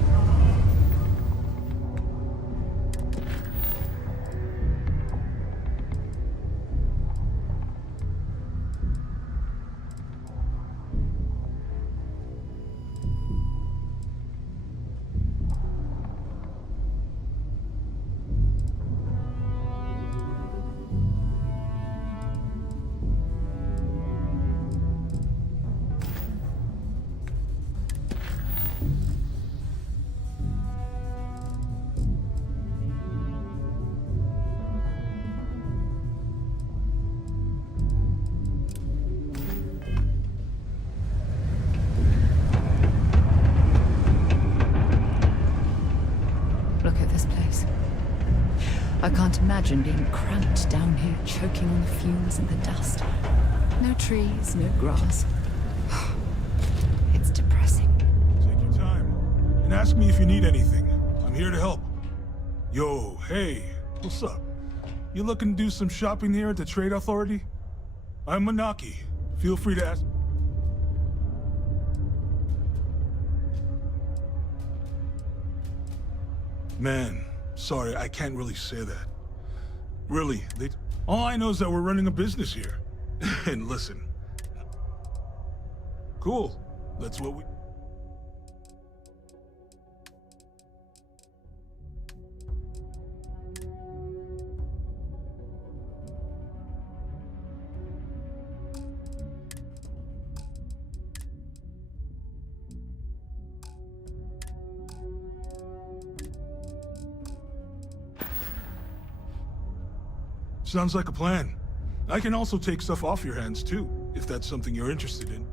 Look at this place. I can't imagine being cramped down here, choking on the fumes and the dust. No trees, no grass. It's depressing. Take your time. And ask me if you need anything. I'm here to help. Yo, hey, what's up? You looking to do some shopping here at the Trade Authority? I'm Manaki. Feel free to ask. Man, sorry, I can't really say that. Really, all I know is that we're running a business here. And listen. Cool. That's what we... Sounds like a plan. I can also take stuff off your hands too, if that's something you're interested in.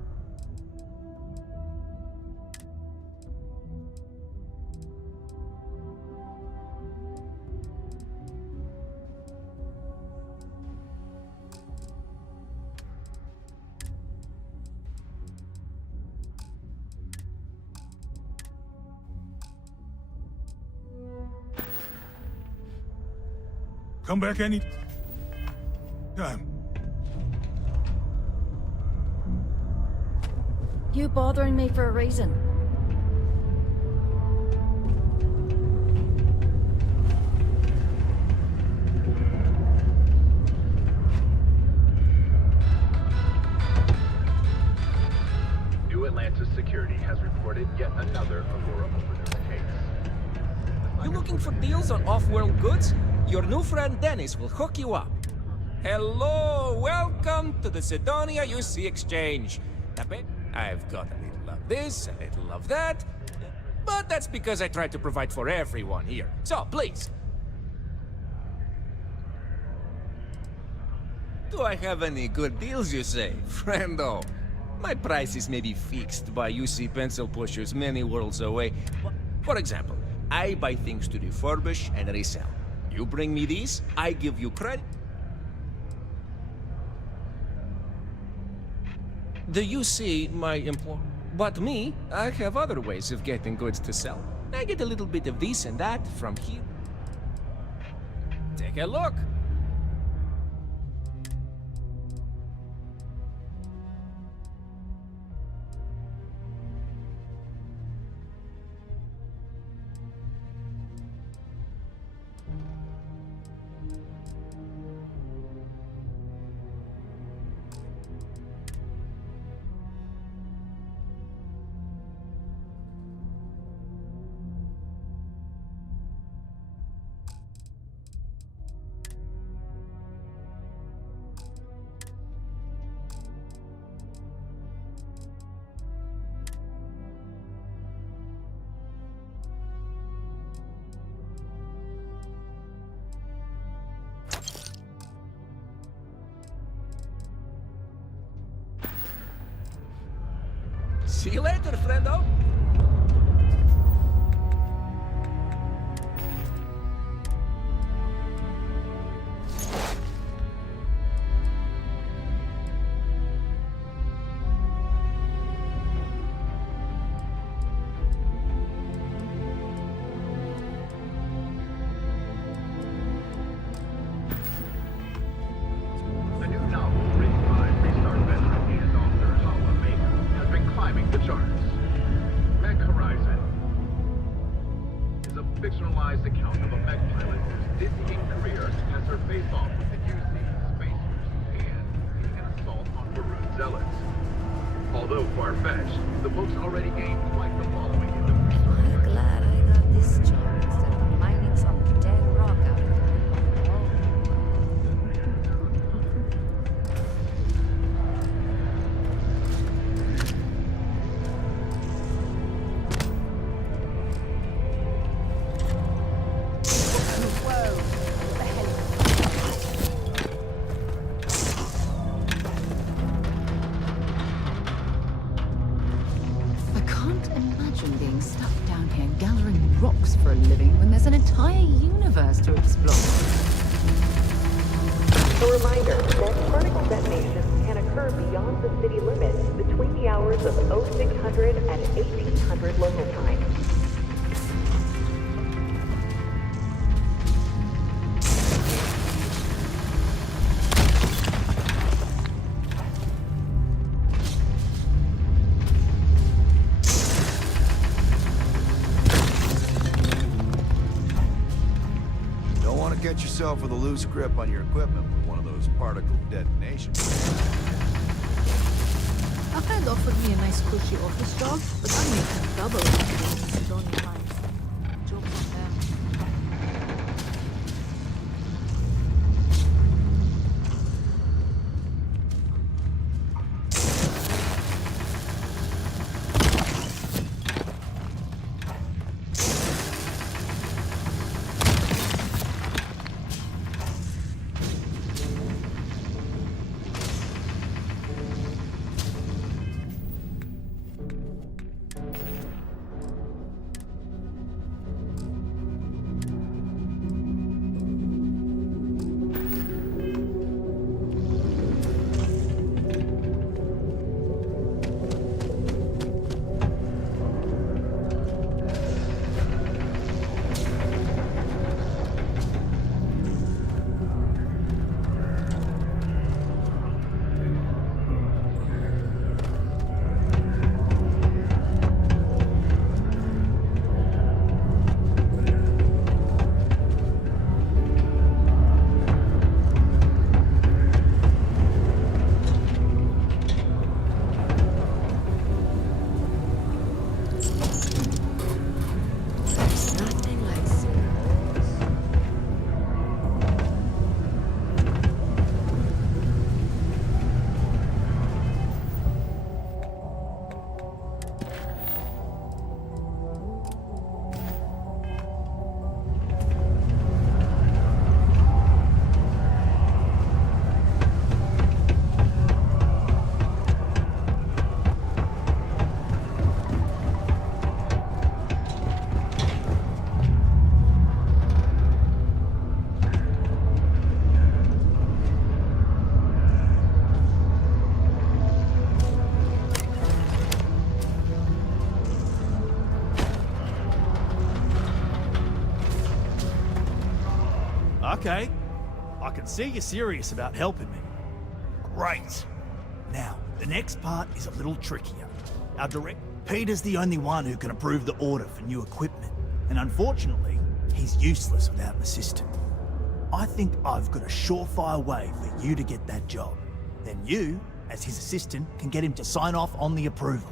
Come back any time. You bothering me for a reason. New Atlantis Security has reported yet another Aurora overdose case. You looking for deals on off-world goods? Your new friend Dennis will hook you up. Hello, welcome to the Sidonia UC Exchange. I've got a little of this, a little of that, but that's because I try to provide for everyone here. So, please. Do I have any good deals, you say? Friendo, my prices may be fixed by UC pencil pushers many worlds away. For example, I buy things to refurbish and resell. You bring me these, I give you credit. The UC, my employer. But me, I have other ways of getting goods to sell. I get a little bit of this and that from here. Take a look. See you later, friendo. The new novel written by Restart veteran and author Hala Maker has been climbing the charts. Mech Horizon is a fictionalized account of a mech pilot whose dizzying career has her face off with the UC, spacers, and being an assault on Maroon zealots. Although far-fetched, the book's already gained quite the following in the I'm glad I got this job instead of mining some dead rock out of the I can't imagine being stuck down here gathering rocks for a living when there's an entire universe to explore. A reminder that particle detonations can occur beyond the city limits between the hours of 0600 and 1800 local time. Don't want to get yourself with a loose grip on your equipment with one of those particle detonations. Ahmed offered me a nice cushy office job, but I'm making double if you don't mind. Joke on them. Okay. I can see you're serious about helping me. Great. Now, the next part is a little trickier. Our direct... Peter's the only one who can approve the order for new equipment, and unfortunately, he's useless without an assistant. I think I've got a surefire way for you to get that job. Then you, as his assistant, can get him to sign off on the approval.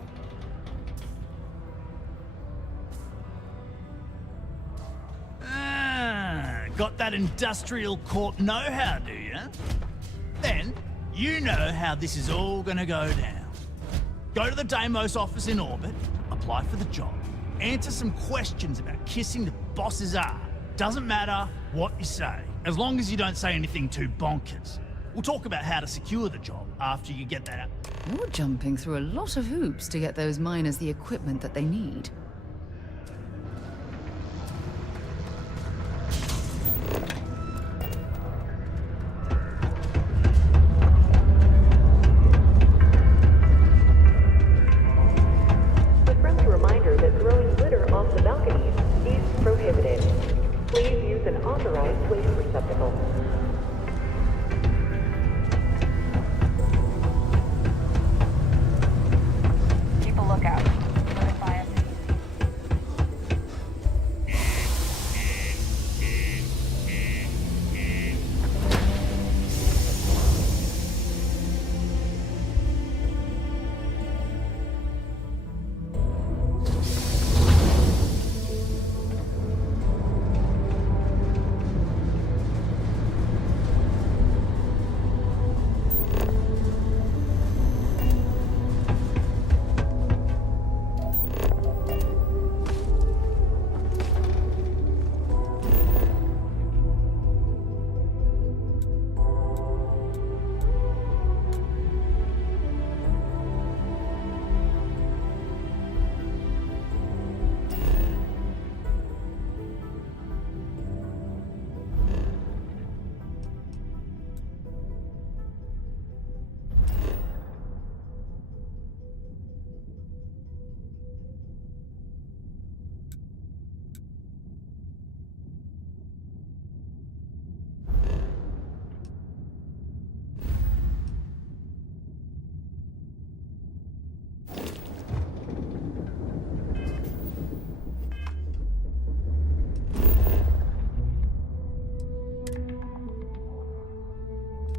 Got that industrial court know-how, do you? Then, you know how this is all gonna go down. Go to the Deimos office in orbit, apply for the job, answer some questions about kissing the boss's ass. Doesn't matter what you say, as long as you don't say anything too bonkers. We'll talk about how to secure the job after you get that out. You're jumping through a lot of hoops to get those miners the equipment that they need. A friendly reminder that throwing litter off the balconies is prohibited. Please use an authorized waste receptacle. Keep a lookout. Notify us if you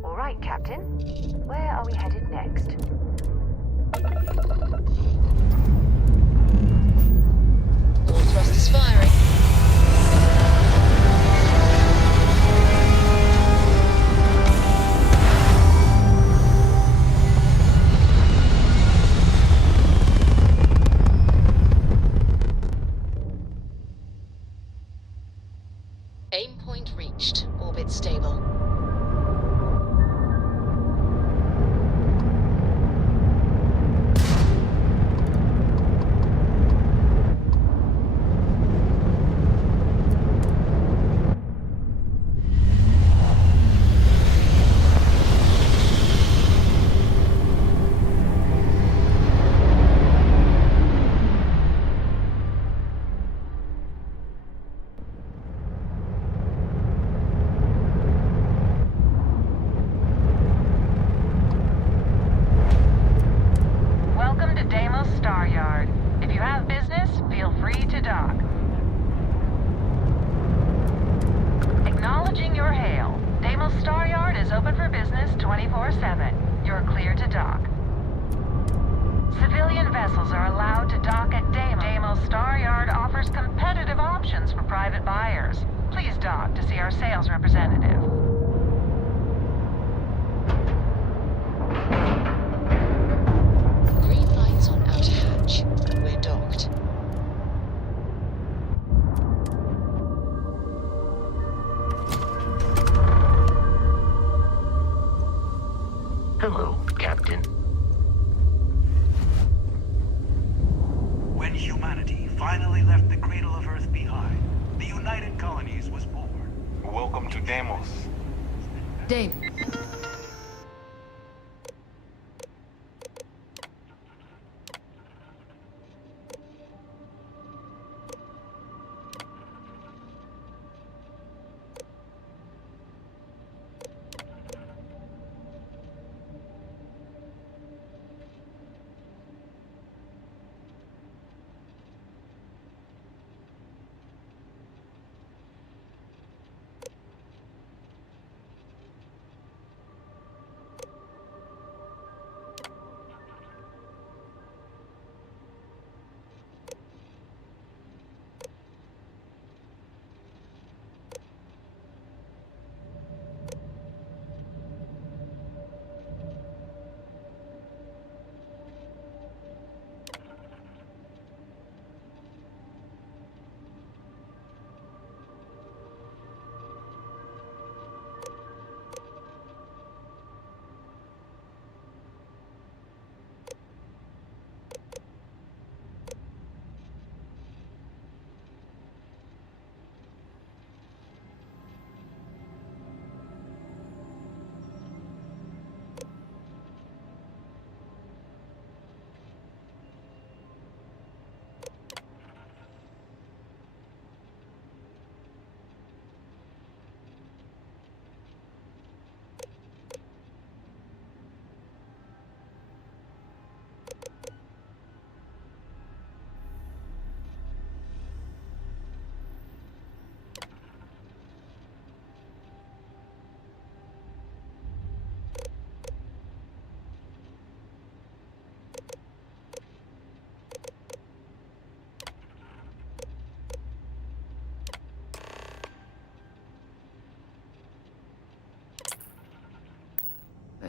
All right, Captain. Where are we headed next? All thrusters firing. Aim point reached. Orbit stable. Welcome to Deimos Star Yard. If you have business, feel free to dock. Acknowledging your hail. Deimos Star Yard is open for business 24/7. You're clear to dock. Civilian vessels are allowed to dock at Deimos. Deimos Star Yard offers competitive options for private buyers. Please dock to see our sales representative. Green lights on outer hatch. We're docked. Hello, Captain. When humanity finally left the cradle of Earth behind, the United Colonies was born. Welcome to Deimos. Dave.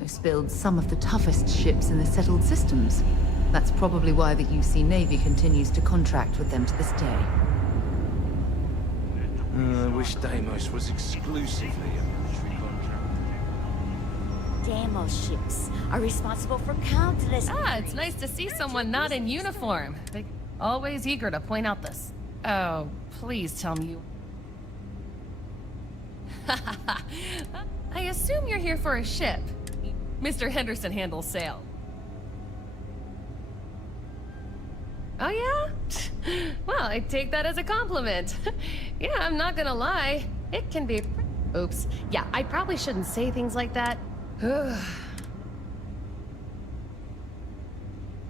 Deimos builds some of the toughest ships in the settled systems. That's probably why the UC Navy continues to contract with them to this day. I wish Deimos was exclusively a military contract. Deimos ships are responsible for countless... Ah, it's nice to see someone not in uniform. They're always eager to point out this. Oh, please tell me you... I assume you're here for a ship. Mr. Henderson handles sail. Oh yeah? Well, I take that as a compliment. Yeah, I'm not gonna lie. It can be... Oops. Yeah, I probably shouldn't say things like that.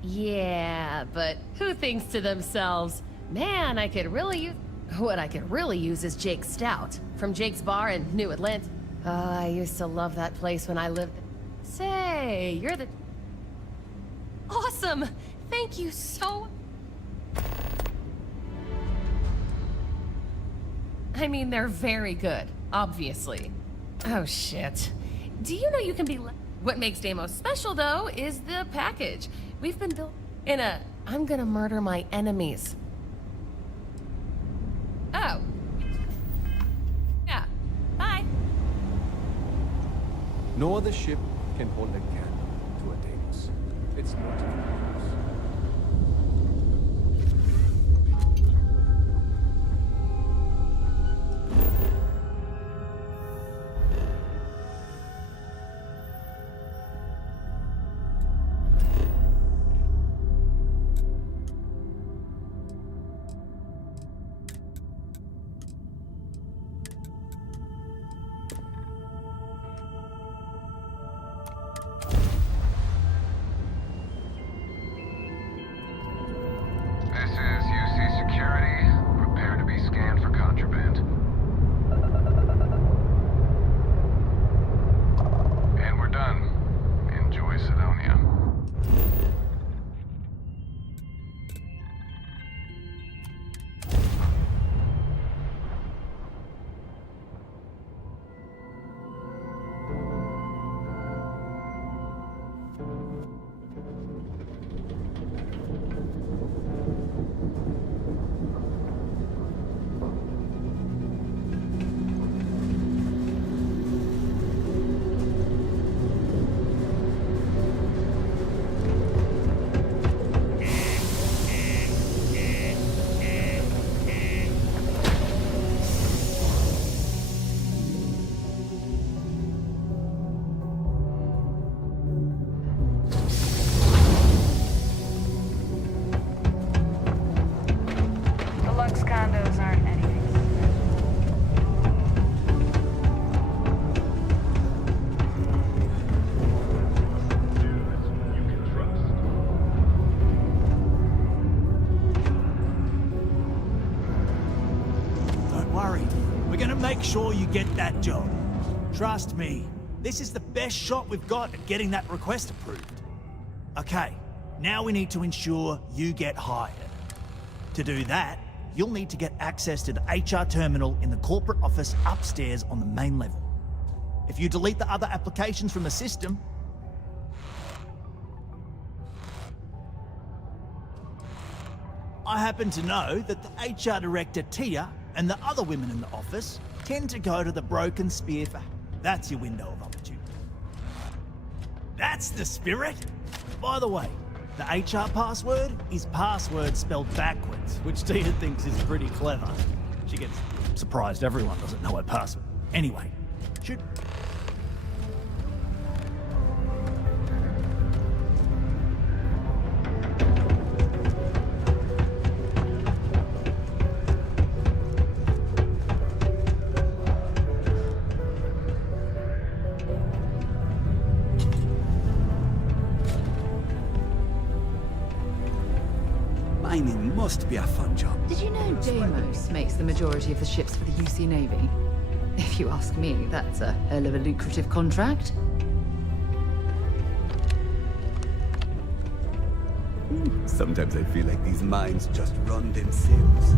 Yeah, but who thinks to themselves, man, I could really use... What I could really use is Jake's Stout, from Jake's Bar in New Atlanta. Oh, I used to love that place when I lived there. Say, you're the... Awesome! Thank you so... I mean, they're very good, obviously. Oh, shit. Do you know you can be... What makes Deimos special, though, is the package. We've been built in a... I'm gonna murder my enemies. Oh. Yeah. Bye. No other ship can hold a candle to a Deimos. It's not even close. This is UC Security. Prepare to be scanned for contraband. And we're done. Enjoy Sidonia. Deluxe condos aren't anything. Don't worry. We're gonna make sure you get that job. Trust me. This is the best shot we've got at getting that request approved. Okay, now we need to ensure you get hired. To do that, you'll need to get access to the HR terminal in the corporate office upstairs on the main level. If you delete the other applications from the system, I happen to know that the HR director, Tia, and the other women in the office tend to go to the Broken Spear for... That's your window of opportunity. That's the spirit! By the way, the HR password is password spelled backwards, which Tia thinks is pretty clever. She gets surprised everyone doesn't know her password. Anyway, should... Mining must be a fun job. Did you know Deimos makes the majority of the ships for the UC Navy? If you ask me, that's a hell of a lucrative contract. Sometimes I feel like these mines just run themselves.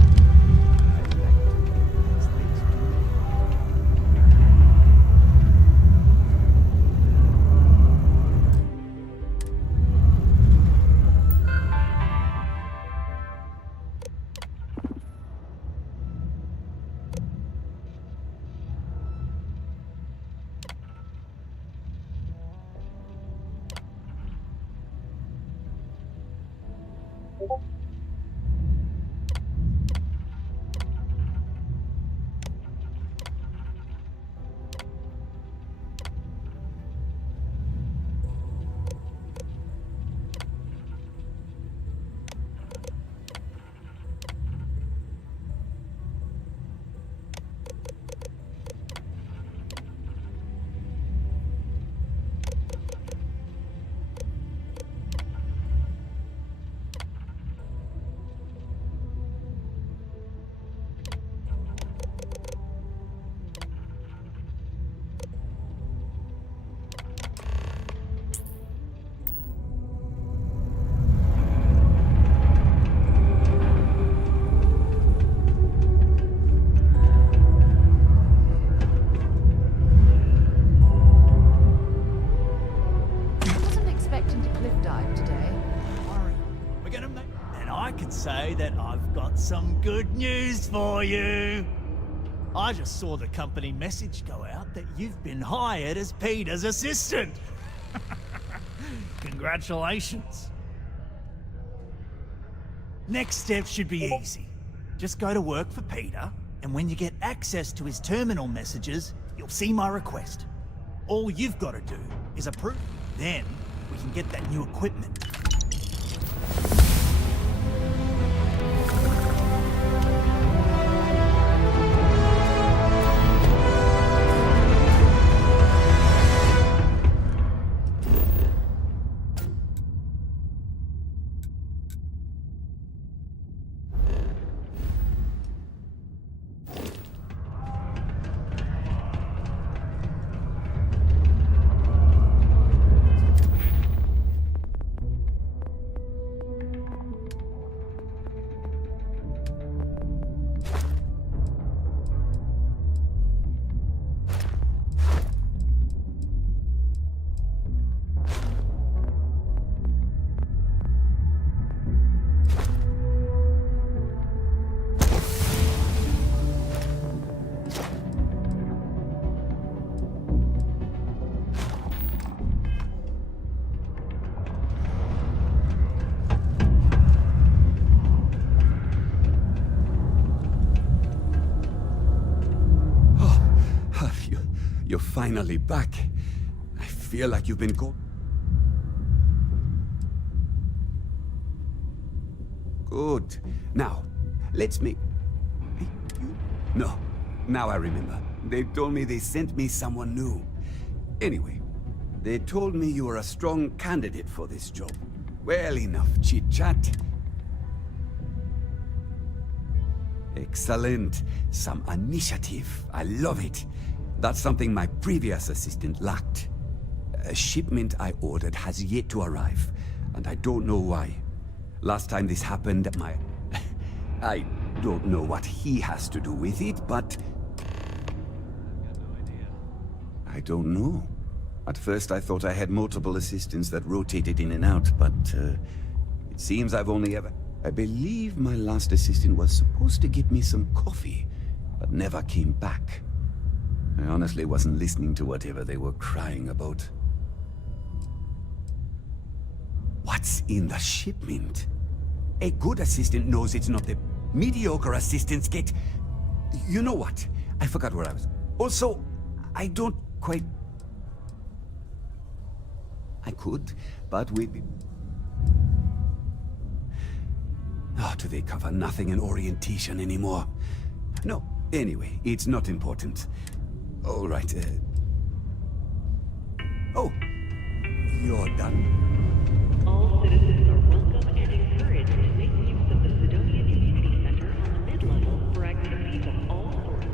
got some good news for you. I just saw the company message go out that you've been hired as Peter's assistant. Congratulations. Next step should be easy. Just go to work for Peter, and when you get access to his terminal messages, you'll see my request. All you've got to do is approve. Then we can get that new equipment. You're finally back. I feel like you've been gone. Good. Now, let's make... No. Now I remember. They told me they sent me someone new. Anyway, they told me you were a strong candidate for this job. Well, enough chit-chat. Excellent. Some initiative. I love it. That's something my previous assistant lacked. A shipment I ordered has yet to arrive, and I don't know why. Last time this happened, I don't know what he has to do with it, but... I don't know. At first I thought I had multiple assistants that rotated in and out, but it seems I've only ever... I believe my last assistant was supposed to get me some coffee, but never came back. I honestly wasn't listening to whatever they were crying about. What's in the shipment? A good assistant knows it's not the mediocre assistants get... You know what? I forgot where I was. Also, I don't quite... I could, but with... Oh, do they cover nothing in orientation anymore? No, anyway, it's not important. All right, Oh, you're done. All citizens are welcome and encouraged to make use of the Sidonian Community Center on the mid-level for activities of all sorts.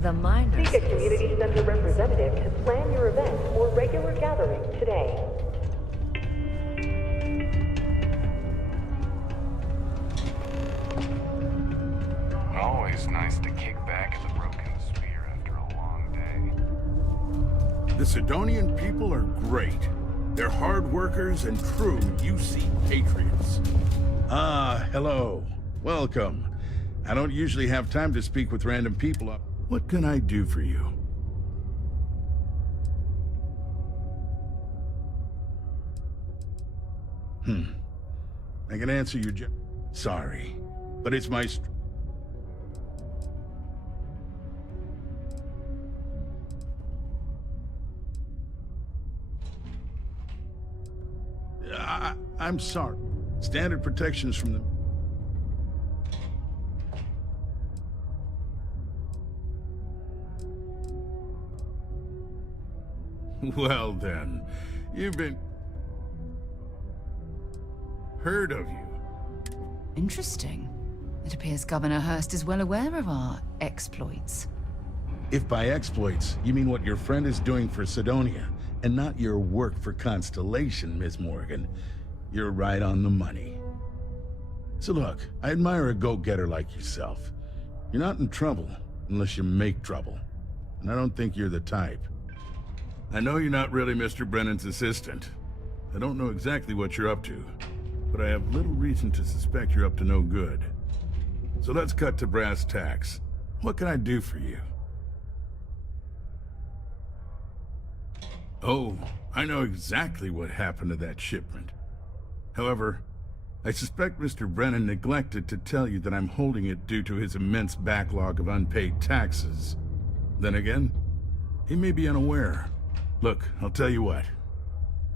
The miners. Seek a community center representative to plan your event or regular gathering today. Always nice to kick back at the broken spear after a long day. The Sidonian people are great. They're hard workers and true UC patriots. Ah, hello. Welcome. I don't usually have time to speak with random people. What can I do for you? I can answer your Sorry, but it's my... I'm sorry. Standard protections from the... Well then, you've been... heard of you. Interesting. It appears Governor Hurst is well aware of our exploits. If by exploits, you mean what your friend is doing for Sidonia, and not your work for Constellation, Miss Morgan, you're right on the money. So look, I admire a go-getter like yourself. You're not in trouble unless you make trouble, and I don't think you're the type. I know you're not really Mr. Brennan's assistant. I don't know exactly what you're up to, but I have little reason to suspect you're up to no good. So let's cut to brass tacks. What can I do for you? Oh, I know exactly what happened to that shipment. However, I suspect Mr. Brennan neglected to tell you that I'm holding it due to his immense backlog of unpaid taxes. Then again, he may be unaware. Look, I'll tell you what.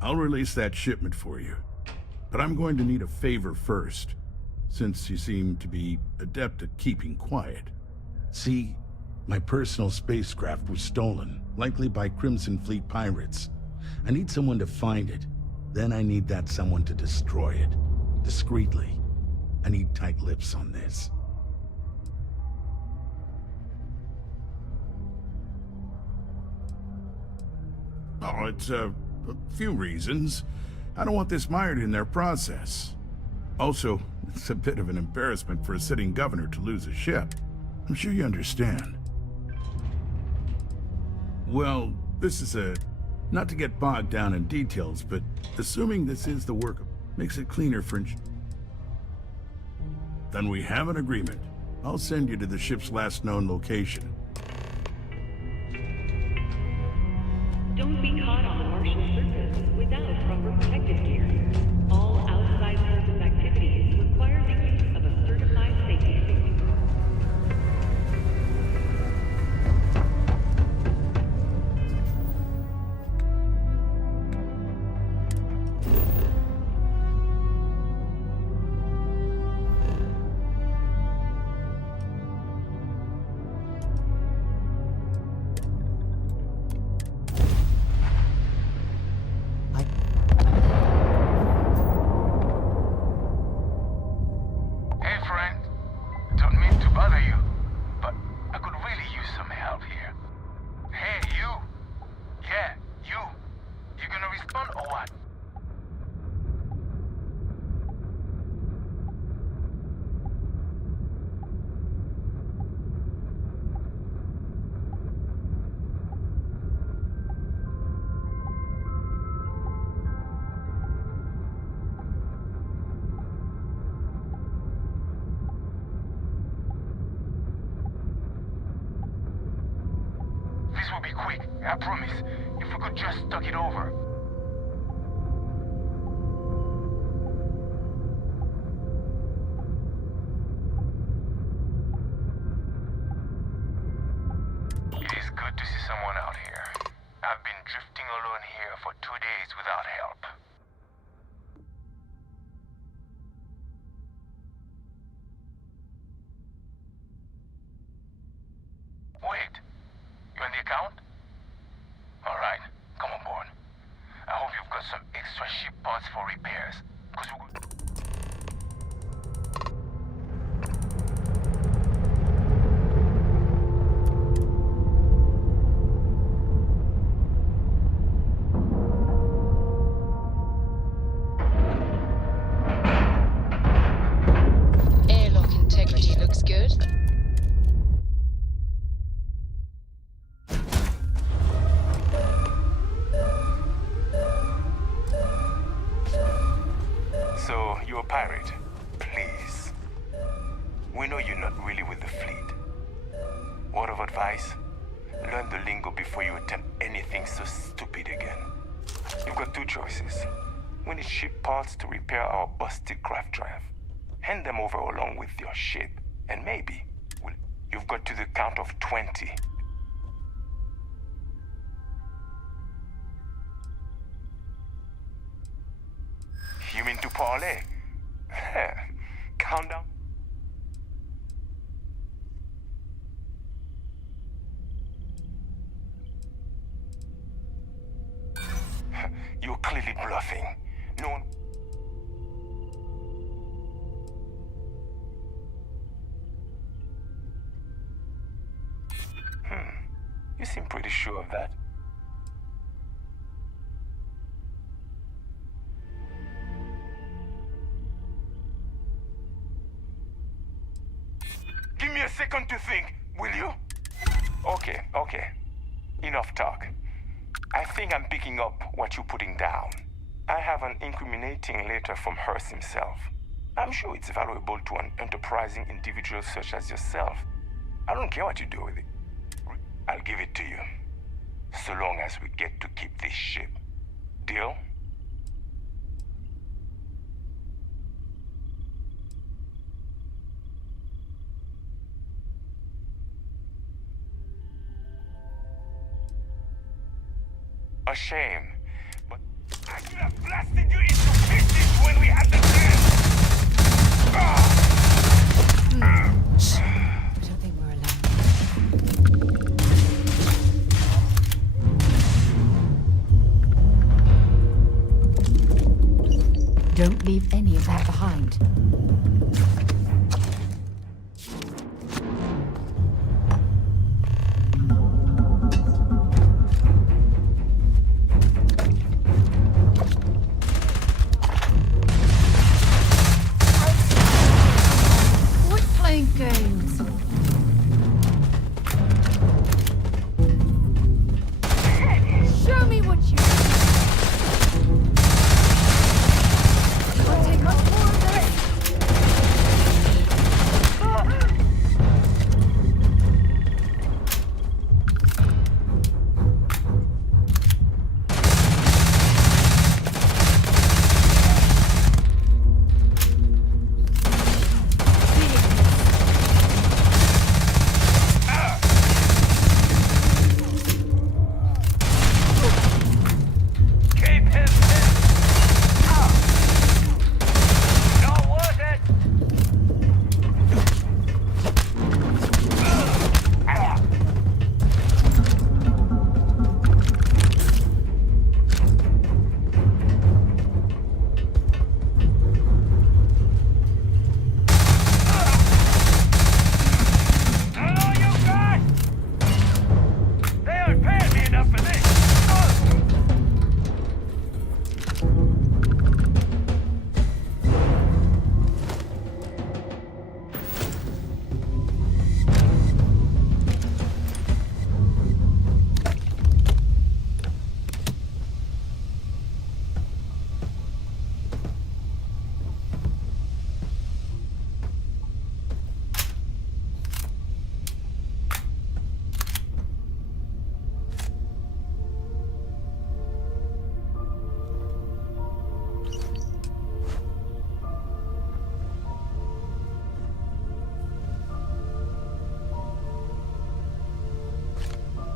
I'll release that shipment for you. But I'm going to need a favor first, since you seem to be adept at keeping quiet. See, my personal spacecraft was stolen, likely by Crimson Fleet pirates. I need someone to find it. Then I need that someone to destroy it. Discreetly. I need tight lips on this. Oh, it's a few reasons. I don't want this mired in their process. Also, it's a bit of an embarrassment for a sitting governor to lose a ship. I'm sure you understand. Well, this is not to get bogged down in details, but assuming this is the work, makes it cleaner for... Then we have an agreement. I'll send you to the ship's last known location. Don't be caught on the Martian surface without proper protective gear. All outside surface activities require the use of a certified safety suit. This will be quick, I promise. If we could just talk it over. It is good to see someone out here. I've been drifting alone here for 2 days without help. Wait, you on the account? Alright, come on board. I hope you've got some extra ship parts for repairs. Airlock integrity looks good. So, you're a pirate? Please. We know you're not really with the fleet. Word of advice? Learn the lingo before you attempt anything so stupid again. You've got two choices. We need ship parts to repair our busted craft drive. Hand them over along with your ship, and maybe, well, you've got to the count of 20. You mean to parlay? Count down. You're clearly bluffing. No one... You seem pretty sure of that. Give me a second to think, will you? Okay. Enough talk. I think I'm picking up what you're putting down. I have an incriminating letter from Hearst himself. I'm sure it's valuable to an enterprising individual such as yourself. I don't care what you do with it. I'll give it to you. So long as we get to keep this ship. Deal? A shame, but I could have blasted you into pieces when we had the chance! I don't think we're alone. Don't leave any of that behind.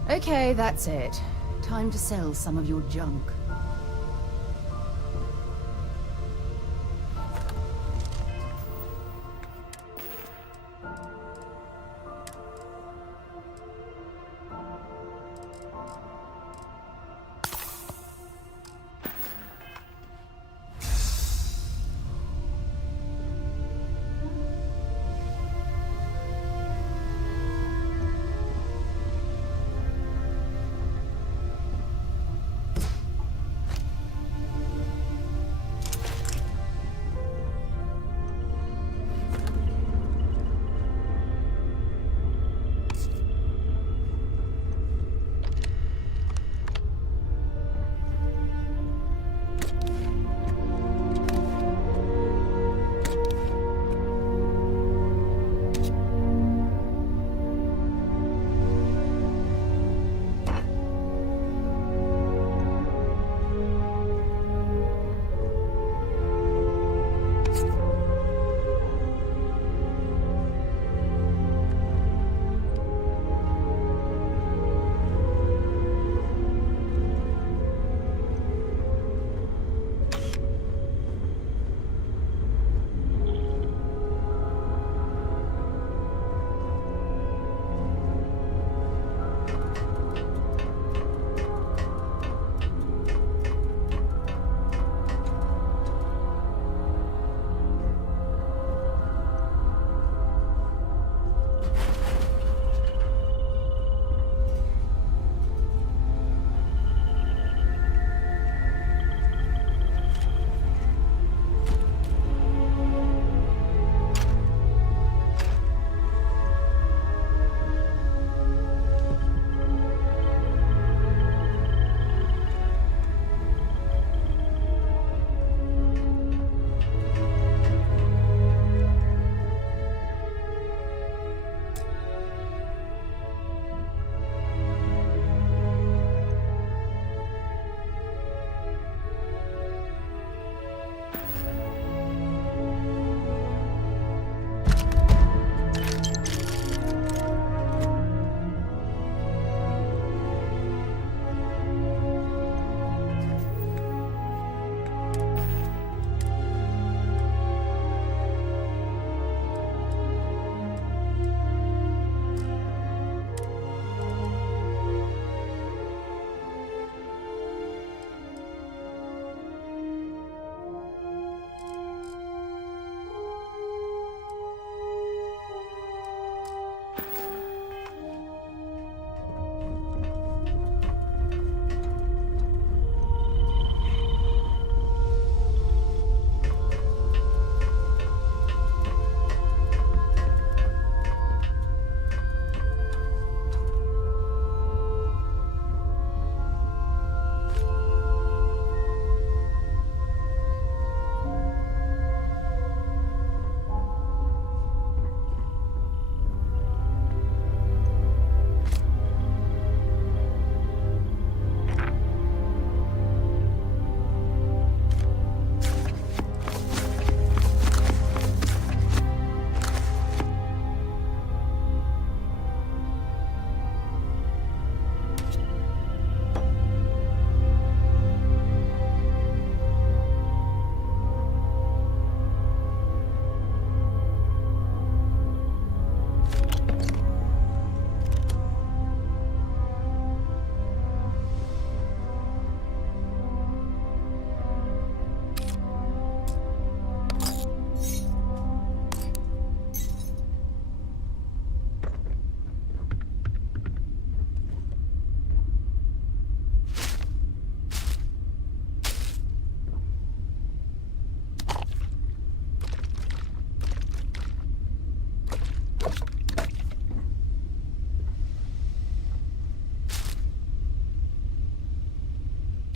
Okay, that's it. Time to sell some of your junk.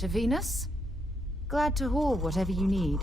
To Venus? Glad to haul whatever you need.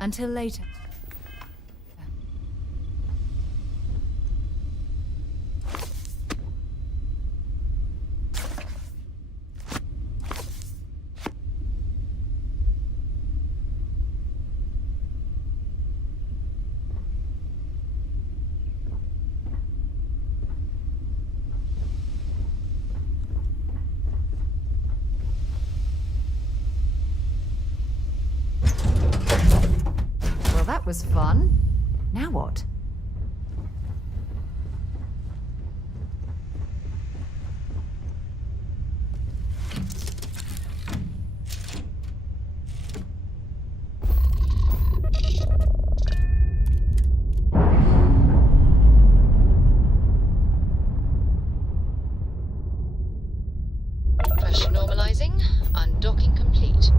Until later. Well, that was fun. Now what? Pressure normalizing. Undocking complete.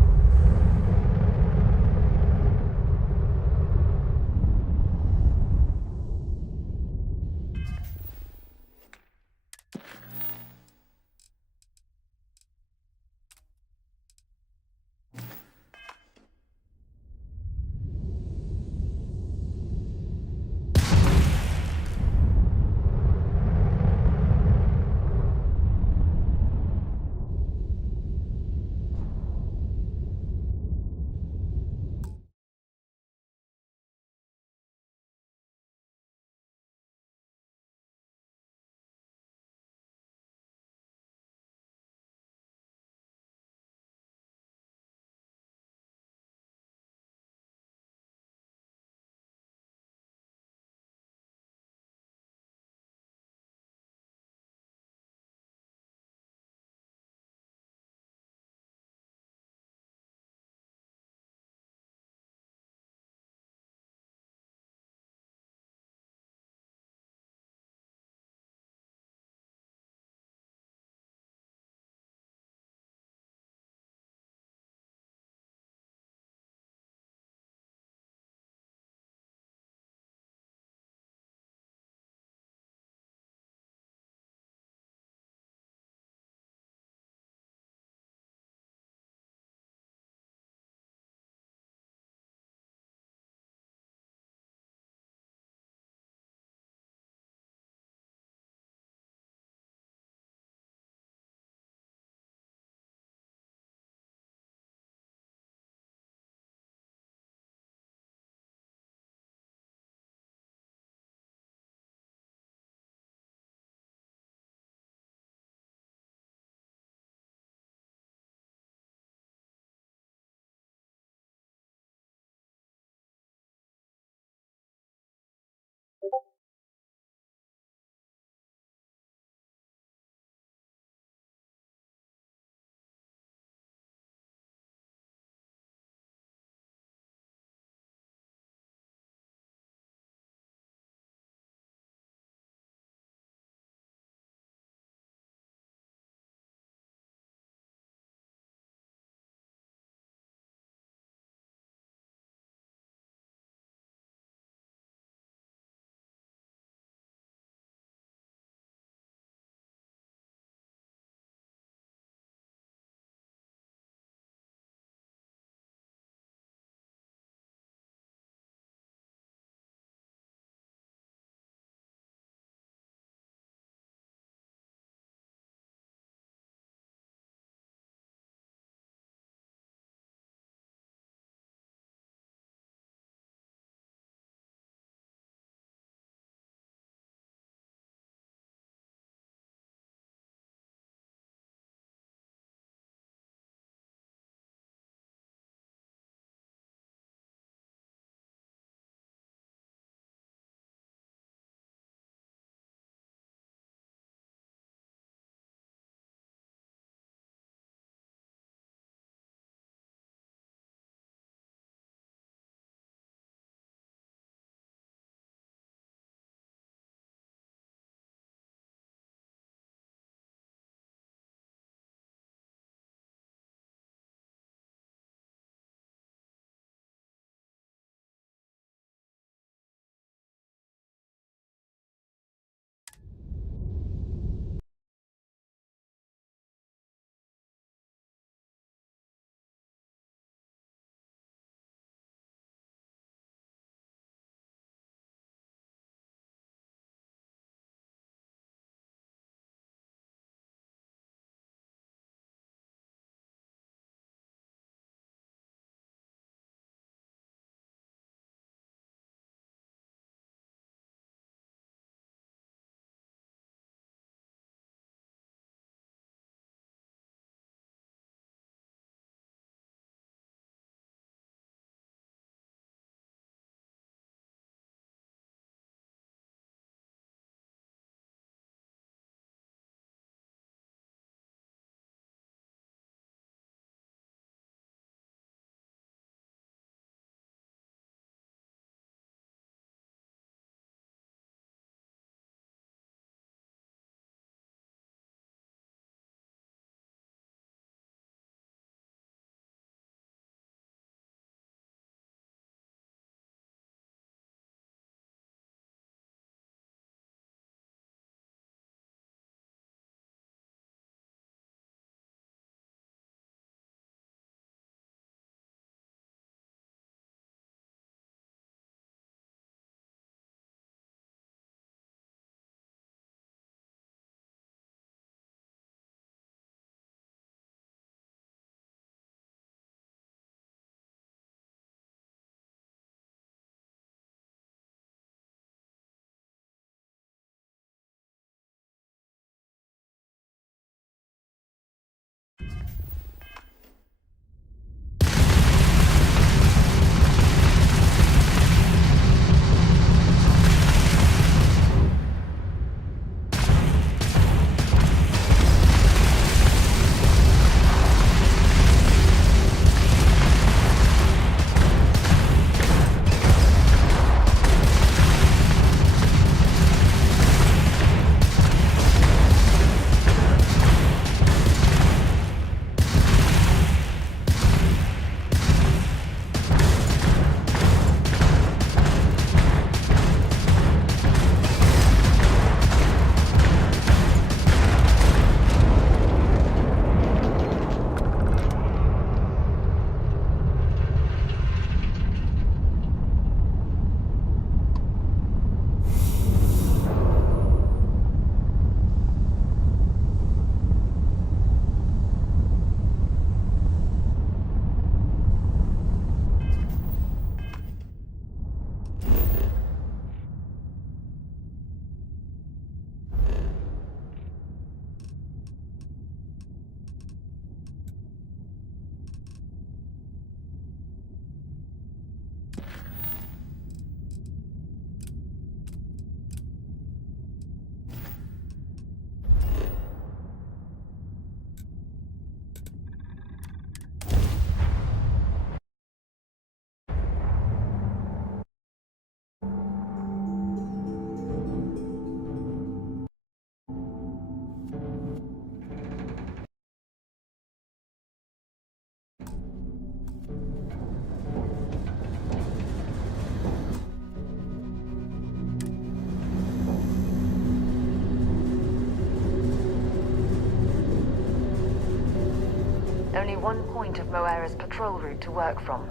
only one point of Moera's patrol route to work from.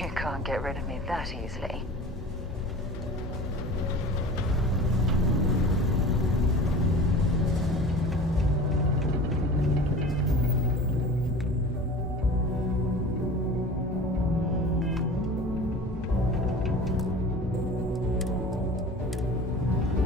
You can't get rid of me that easily.